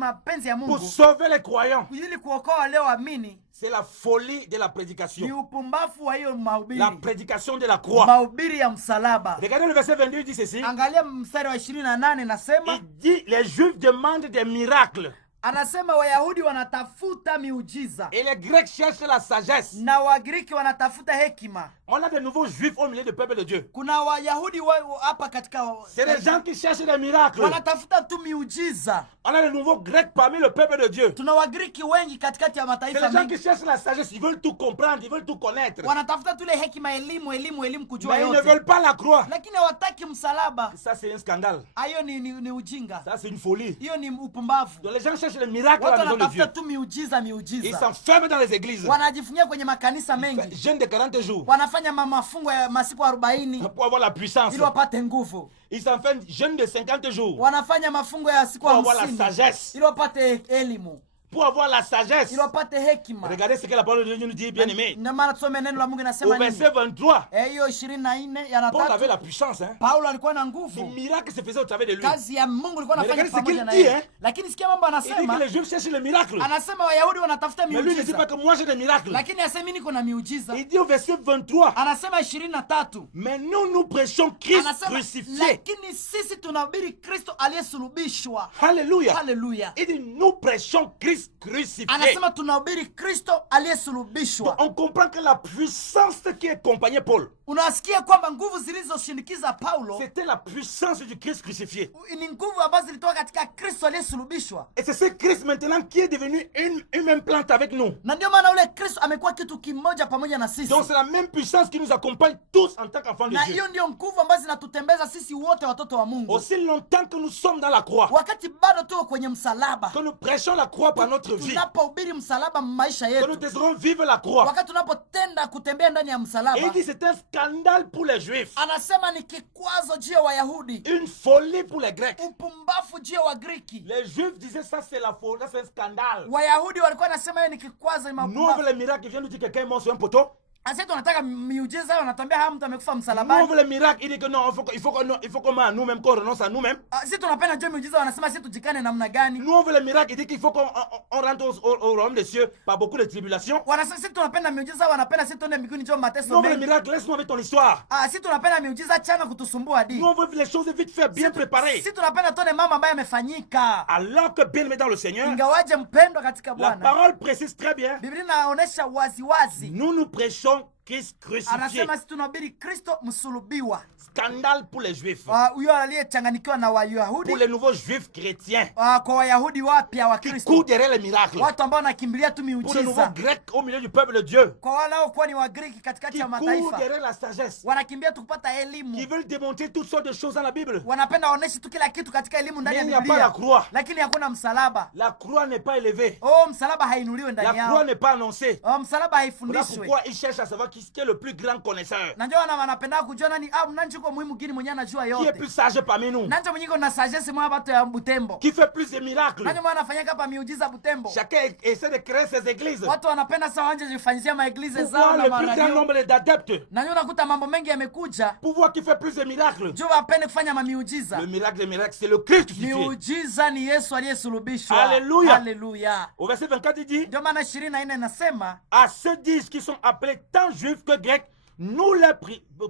ya pour Mungu sauver les croyants. ili kuokoa walioamini C'est la folie de la ni prédication. upumbafu wa hiyo mahubiri. La prédication de la croix. Mahubiri ya msalaba. Regardez le verset 22, il dit ceci. Angalia mstari wa 28 nasema, Il dit les Juifs demandent des miracles anasema Wayahudi wanatafuta miujiza et les Grecs cherchent la sagesse. na Wagiriki wanatafuta hekima. On a de nouveaux Juifs au milieu du peuple de Dieu. Kuna Wayahudi hapa katika C'est des gens qui cherchent des miracles. wanatafuta tu miujiza. On a de nouveaux Grecs parmi le peuple de Dieu. Tuna Wagiriki wengi katikati ya C'est mataifa des gens mengi. qui cherchent la sagesse. Ils veulent tout comprendre, ils veulent tout connaître. Wanatafuta tu ile hekima, elimu kujua Mais ils ne yote. veulent pas la croix. Lakini hawataki msalaba. Ça, c'est un scandale. Hayo ni ujinga. Ça, c'est une folie. Hiyo ni upumbavu. Donc les gens cherchent les miracles à Watu la maison de Dieu. wanatafuta tu miujiza. Ils s'enferment dans les églises. Wanajifungia kwenye makanisa mengi. Jeûne de 40 jours Wanafanya mafungo ya masiku 40 pour avoir la puissance. ili wapate nguvu. Ils s'enferment jeûne de 50 jours Wanafanya mafungo ya siku pour avoir la 50 sagesse. ili wapate elimu, Pour avoir la sagesse. ili wapate hekima. Regardez ce que la parole de Dieu nous dit, bien aimé. Ndio maana tusome neno la Mungu Au inasema nini? verset 23, Hiyo 24 ya Paul avait la 3. puissance. Hein? Paulo alikuwa na Le nguvu. miracle se faisait au travers de lui. Kazi ya Mungu ilikuwa Mais anafanya regardez ce pamoja qu'il na dit, yeye. hein? Lakini sikia mambo Il dit que anasema. les Juifs cherchent le miracle. Anasema Wayahudi wanatafuta Mais lui ne dit pas miujiza. que moi j'ai des miracles. Lakini asema mimi niko na miujiza. Il dit au verset 23, Anasema 23. mais nous prêchons Christ Anasema crucifié. lakini sisi tunahubiri Kristo aliyesulubishwa. Alléluia. Haleluya. Il dit nous prêchons Christ crucifié. Anasema tunahubiri Kristo aliyesulubishwa. Donc, on comprend que la puissance qui accompagnait Paul, unasikia kwamba nguvu zilizoshindikiza Paulo c'était la puissance du Christ crucifié. ni nguvu ambazo zilitoka katika Kristo aliyesulubishwa. Et c'est ce Christ maintenant qui est devenu une même plante avec nous. Na ndio maana ule Kristo amekuwa kitu kimoja pamoja na sisi. Donc c'est la même puissance qui nous accompagne tous en tant qu'enfants de Na Dieu. hiyo ndio nguvu ambazo zinatutembeza sisi wote watoto wa Mungu. Aussi longtemps que nous sommes dans la croix, Wakati bado tuko kwenye msalaba, que nous prêchons la croix par notre vie, tunapohubiri msalaba maisha que nous yetu, désirons vivre la croix. wakati tunapotenda kutembea ndani ya Et msalaba, il dit c'est un scandale pour les Juifs, anasema ni kikwazo juu ya Wayahudi, une folie pour les Grecs. upumbavu juu ya Wagriki. Les Juifs disaient ça c'est la folie, ça c'est un scandale. Wayahudi walikuwa nasema hiyo ni kikwazo, ni Nous on veut mapumbavu. les miracles, il vient nous dire que quelqu'un est mort sur un poteau. Sasa tunataka miujiza, wanatambia haya mtu amekufa Nous on msalabani. veut les miracles, il dit que non, il faut qu'on à nous-mêmes, qu'on renonce à nous-mêmes. Sisi tunapenda juu miujiza, wanasema sisi tujikane namna gani? Nous on veut les miracles, il dit qu'il faut qu'on rentre au royaume des cieux par beaucoup de tribulations. Wanasema sisi tunapenda miujiza, wanapenda sisi tuende mbinguni njoo Nous mateso on veut les mengi. miracles, laisse-nous avec ton histoire. Sisi tunapenda miujiza, chana kutusumbua hadi. Nous on veut les choses vite fait, bien préparées. Sisi tunapenda tuone mambo ambayo yamefanyika. Alors que bien aimé dans le Seigneur, Ingawaje mpendwa katika la Bwana, parole précise très bien. Biblia inaonyesha waziwazi, Nous prêchons Christ crucifié. anasema sisi tunahubiri Kristo msulubiwa. Scandale pour les Juifs. Huyo aliyechanganyikiwa na Pour Wayahudi, les nouveaux Juifs chrétiens kwa Wayahudi wapya wa qui Kristo, courent derrière les miracles. watu ambao wanakimbilia tu Pour les nouveaux miujiza, Grecs au milieu du peuple de Dieu. kwa wanaokuwa ni Wagriki katikati Qui ya courent mataifa, derrière la sagesse. wanakimbia tu kupata Qui elimu, veulent démontrer toutes sortes de choses dans la Bible. wanapenda waoneshe tu kila kitu katika elimu ndani Mais ya il n'y a pas la Biblia, croix. lakini hakuna msalaba. La croix n'est pas élevée. Msalaba hainuliwe La ndani croix yao. n'est pas annoncée. Msalaba Voilà haifundishwe. pourquoi ils cherchent à savoir qui est le plus grand connaisseur. Na ndio wanapenda kujua nani nani yuko muhimu gini mwenye anajua Qui est yote. plus sage parmi nous. Nani mwenye na sagesse mwa watu ya Butembo. Qui fait plus de miracles. Nani mwana anafanya hapa miujiza Butembo. Chacun essaie de créer ses églises. Watu wanapenda sawa wanje zifanyisia maeglize Pour zao voir na le plus grand maradio. nombre d'adeptes. Na ndio unakuta mambo mengi yamekuja. Pour voir qui fait plus de miracles. Juu wapende kufanya miujiza. Le miracle, c'est le Christ crucifié. Miujiza ni Yesu aliyesulubishwa. Alléluia. Alléluia. Au verset 24, il dit, Ndio maana 24 inasema, à ceux disent qui sont appelés tant juifs que grecs, nous leur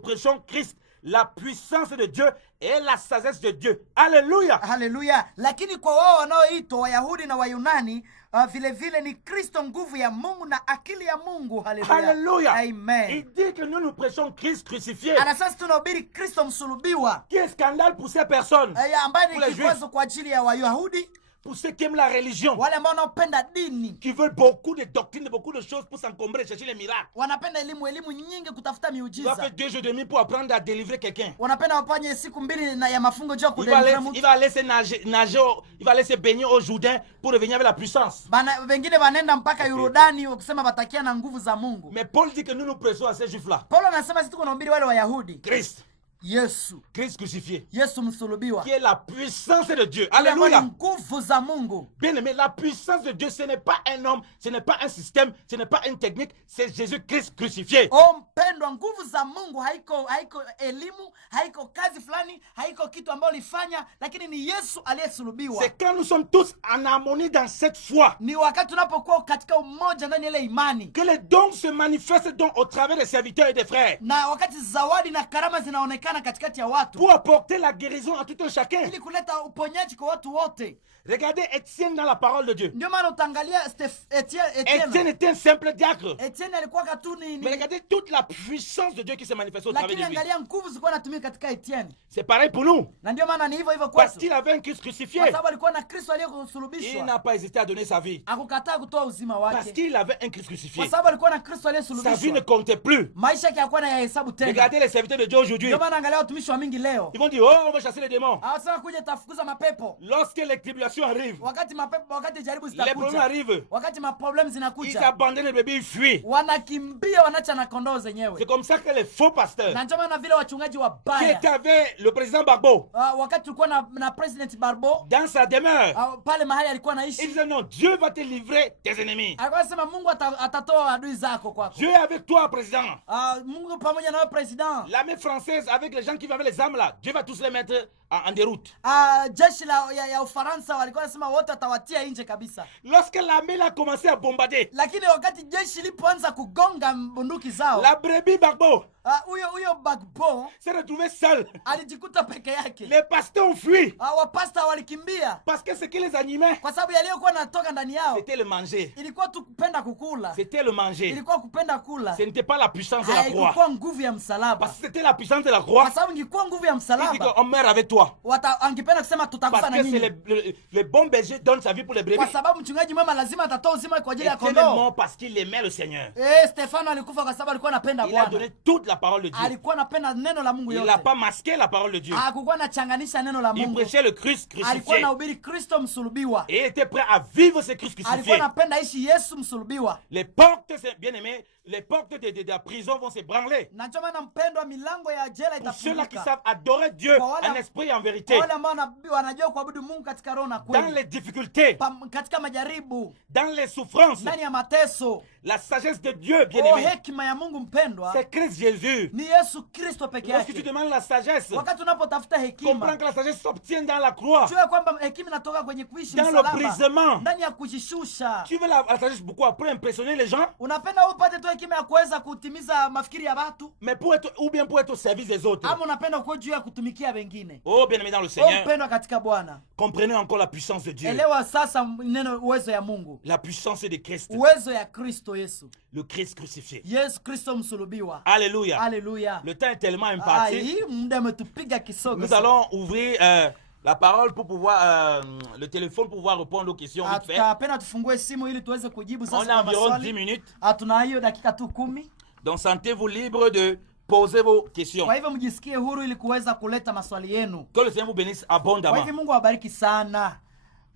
prêchons Christ, la puissance de Dieu et la sagesse de Dieu. Alléluia. haleluya. Lakini kwa wao wanaoitwa Wayahudi na Wayunani, vile vile ni Kristo nguvu ya Mungu na akili ya Mungu. Haleluya. Alléluia. Amen. Il dit que nous prêchons Christ crucifié. Anasema tunahubiri Kristo msulubiwa, Qui est scandale pour ces personnes. ambaye Pour ni les kikwazo kwa ajili ya Wayahudi, Pour ceux qui aiment la religion. wale ambao wanaopenda dini, Qui veulent beaucoup de doctrines, beaucoup de choses pour s'encombrer, chercher les miracles. wanapenda elimu nyingi kutafuta Il va miujiza. faire 2 jours et demi pour apprendre à délivrer quelqu'un. Wanapenda wafanye siku 2 na ya mafungo juu ya Il va kudelivra mtu. aller se nager il va aller se baigner au Jourdain pour revenir avec la puissance. Wengine wanaenda mpaka Yordani wakisema batakia na nguvu za Mungu. Mais Paul dit que nous prêchons à ces juifs-là. Paulo anasema sisi tunahubiri wale Wayahudi Christ. Yesu, Christ crucifié. Yesu msulubiwa, Qui est la puissance de Dieu. Alléluia. Alléluia. Nguvu za Mungu. Bien aimé, la puissance de Dieu, ce n'est pas un homme, ce n'est pas un système, ce n'est pas une technique, c'est Jésus-Christ crucifié. Mpendwa, nguvu za Mungu haiko elimu, haiko kazi fulani, haiko kitu ambayo lifanya, lakini ni Yesu aliyesulubiwa. C'est quand nous sommes tous en harmonie dans cette foi Ni wakati tunapokuwa katika umoja ndani ya ile imani, que les dons se manifestent donc au travers des serviteurs et des frères na wakati zawadi na karama zinaonekana katikati ya watu, pour apporter la guérison à tout un chacun. ili kuleta uponyaji kwa watu wote. Regardez Étienne dans la parole de Dieu. Ndio maana utaangalia Étienne était un simple diacre. Etienne alikuwa katuni, Mais regardez toute la puissance de Dieu qui se manifeste au travers lakini de lui. angalia nguvu zilikuwa natumika katika Etienne. C'est pareil pour nous. Na ndio maana ni hivyo Parce kwetu, qu'il avait un Christ crucifié. kwa sababu alikuwa na Kristo Il aliyesulubishwa, n'a pas hésité à donner sa vie. akukataa kutoa uzima Parce wake, qu'il avait un Christ kwa crucifié. sababu alikuwa na Kristo Sa vie ne aliyesulubishwa. comptait plus. Maisha yake hakuwa na yahesabu tena. Regardez les serviteurs de Dieu aujourd'hui. Ndio maana angalia watumishi wa mingi leo Ils vont dire, oh, on va chasser les démons. hawasema kuja tafukuza mapepo. Lorsque les tribulations arrivent, Wakati jaribu les problèmes zitakuja, arrivent, wakati maproblem ils zinakuja, abandonnent les bébés, ils fuient. wanakimbia, wanacha na kondoo C'est zenyewe. comme ça que les faux pasteurs, Na ndio maana vile wachungaji qui wabaya, étaient avec le président Barbeau, wakati tulikuwa na President Barbo dans sa demeure, pale mahali alikuwa ils anaishi, disaient non, Dieu va te livrer tes ennemis. alikuwa anasema Mungu atatoa adui zako kwako. Dieu est avec toi, président. Mungu pamoja na wewe president. L'armée française avec que les gens qui avaient les armes là, Dieu va tous les mettre en déroute. Jeshi ya Ufaransa walikuwa nasema wote atawatia nje kabisa. Lorsque l'armée a commencé à bombarder, lakini wakati jeshi lipoanza kugonga bunduki zao, la brebis Gbagbo huyo Gbagbo s'est retrouvé seul. alijikuta peke yake. Les pasteurs ont fui. Wapasta walikimbia. Parce que ce qui les animait, kwa sababu yaliyokuwa natoka ndani yao, c'était le manger. Ilikuwa tu kupenda kukula. C'était le manger. Ilikuwa kupenda kula. Ce n'était pas la puissance de la croix. Ilikuwa nguvu ya msalaba. Parce que c'était la puissance de la croix. Kwa sababu ingekuwa nguvu ya msalaba, il dit qu'on meurt avec toi. Angependa kusema tutakufa na nini? Parce que le bon berger donne sa vie pour les brebis. Kwa sababu mchungaji mwema lazima atatoa uzima kwa ajili ya kondoo. Tellement parce qu'il aimait le Seigneur. Stefano alikufa kwa sababu alikuwa anapenda Bwana. Il a donné toute la parole de Dieu. Alikuwa anapenda neno la Mungu yote. Il n'a pas masqué la parole de Dieu. Hakukuwa anachanganisha neno la Mungu. Il prêchait le Christ crucifié. Alikuwa anahubiri Kristo msulubiwa. Et il était prêt à vivre ce Christ crucifié. Alikuwa anapenda ishi Yesu msulubiwa. Les portes, bien aimés, les portes de la prison vont se branler. Na ndio maana mpendwa, milango ya jela itafunguka. Pour ceux-là qui savent adorer Dieu en esprit et en vérité. Wale ambao wanajua kuabudu Mungu katika roho na kweli. Dans les difficultés, katika majaribu, dans les souffrances, ndani ya mateso, la sagesse de Dieu, bien aimé, hekima ya Mungu mpendwa, c'est Christ Jésus. Ni Yesu Kristo peke yake. Lorsque tu demandes la sagesse, wakati unapotafuta hekima, comprends que la sagesse s'obtient dans la croix. Jua kwamba hekima inatoka kwenye kuishi msalaba, dans le brisement, ndani ya kujishusha. Tu veux la sagesse beaucoup après impressionner les gens? Unapenda upate tu hekima ya kuweza kutimiza mafikiri ya watu? Mais pour être, ou bien pour être au service des autres? Ama unapenda kuwa juu ya kutumikia wengine? Oh, bien aimé dans le Seigneur. Mpendwa katika Bwana. Comprenez encore la puissance de Dieu. Elewa sasa neno uwezo ya Mungu. La puissance de Christ. Uwezo ya Kristo Yesu. Le Christ crucifié. Yesu Kristo msulubiwa. Alléluia. Alléluia. Le temps est tellement imparti. Nous allons ouvrir la parole pour pouvoir le téléphone pour pouvoir répondre aux questions vite fait. On a environ 10 minutes. Donc sentez-vous libre de poser vos questions. Kwa hivyo mjisikie huru ili kuweza kuleta maswali yenu. Que le Seigneur vous bénisse abondamment. Kwa hivyo Mungu awabariki sana.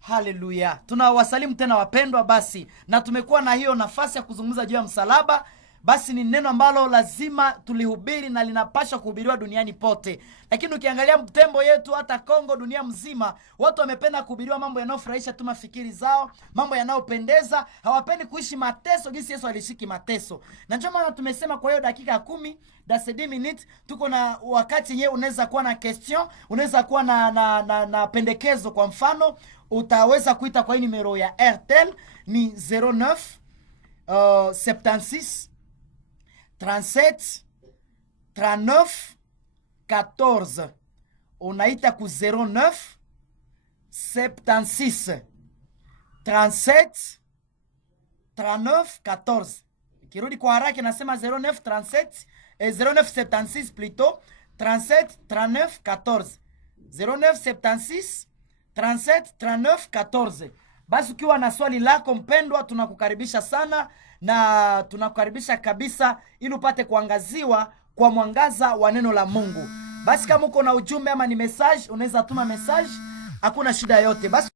Haleluya. Tunawasalimu tena wapendwa basi. Na tumekuwa na hiyo nafasi ya kuzungumza juu ya msalaba. Basi ni neno ambalo lazima tulihubiri na linapaswa kuhubiriwa duniani pote. Lakini ukiangalia mtembo yetu hata Kongo, dunia mzima, watu wamependa kuhubiriwa mambo yanayofurahisha tu mafikiri zao, mambo yanayopendeza, hawapendi kuishi mateso jinsi Yesu alishiki mateso. Na ndio maana tumesema kwa hiyo dakika 10, that's 10 minutes, tuko na wakati yenyewe unaweza kuwa na question, unaweza kuwa na pendekezo. Kwa mfano, utaweza kuita kwa hii numero ya Airtel ni 09 76 37 39 14. Unaita ku 09 76 37 39 14. Kirudi kwa haraka nasema 09 37 09 76 plutôt 37 39 14. 09 76 37 39 14. Basi ukiwa na swali lako mpendwa, tunakukaribisha sana na tunakukaribisha kabisa ili upate kuangaziwa kwa mwangaza wa neno la Mungu. Basi kama uko na ujumbe ama ni message, unaweza tuma message, hakuna shida yote. Basi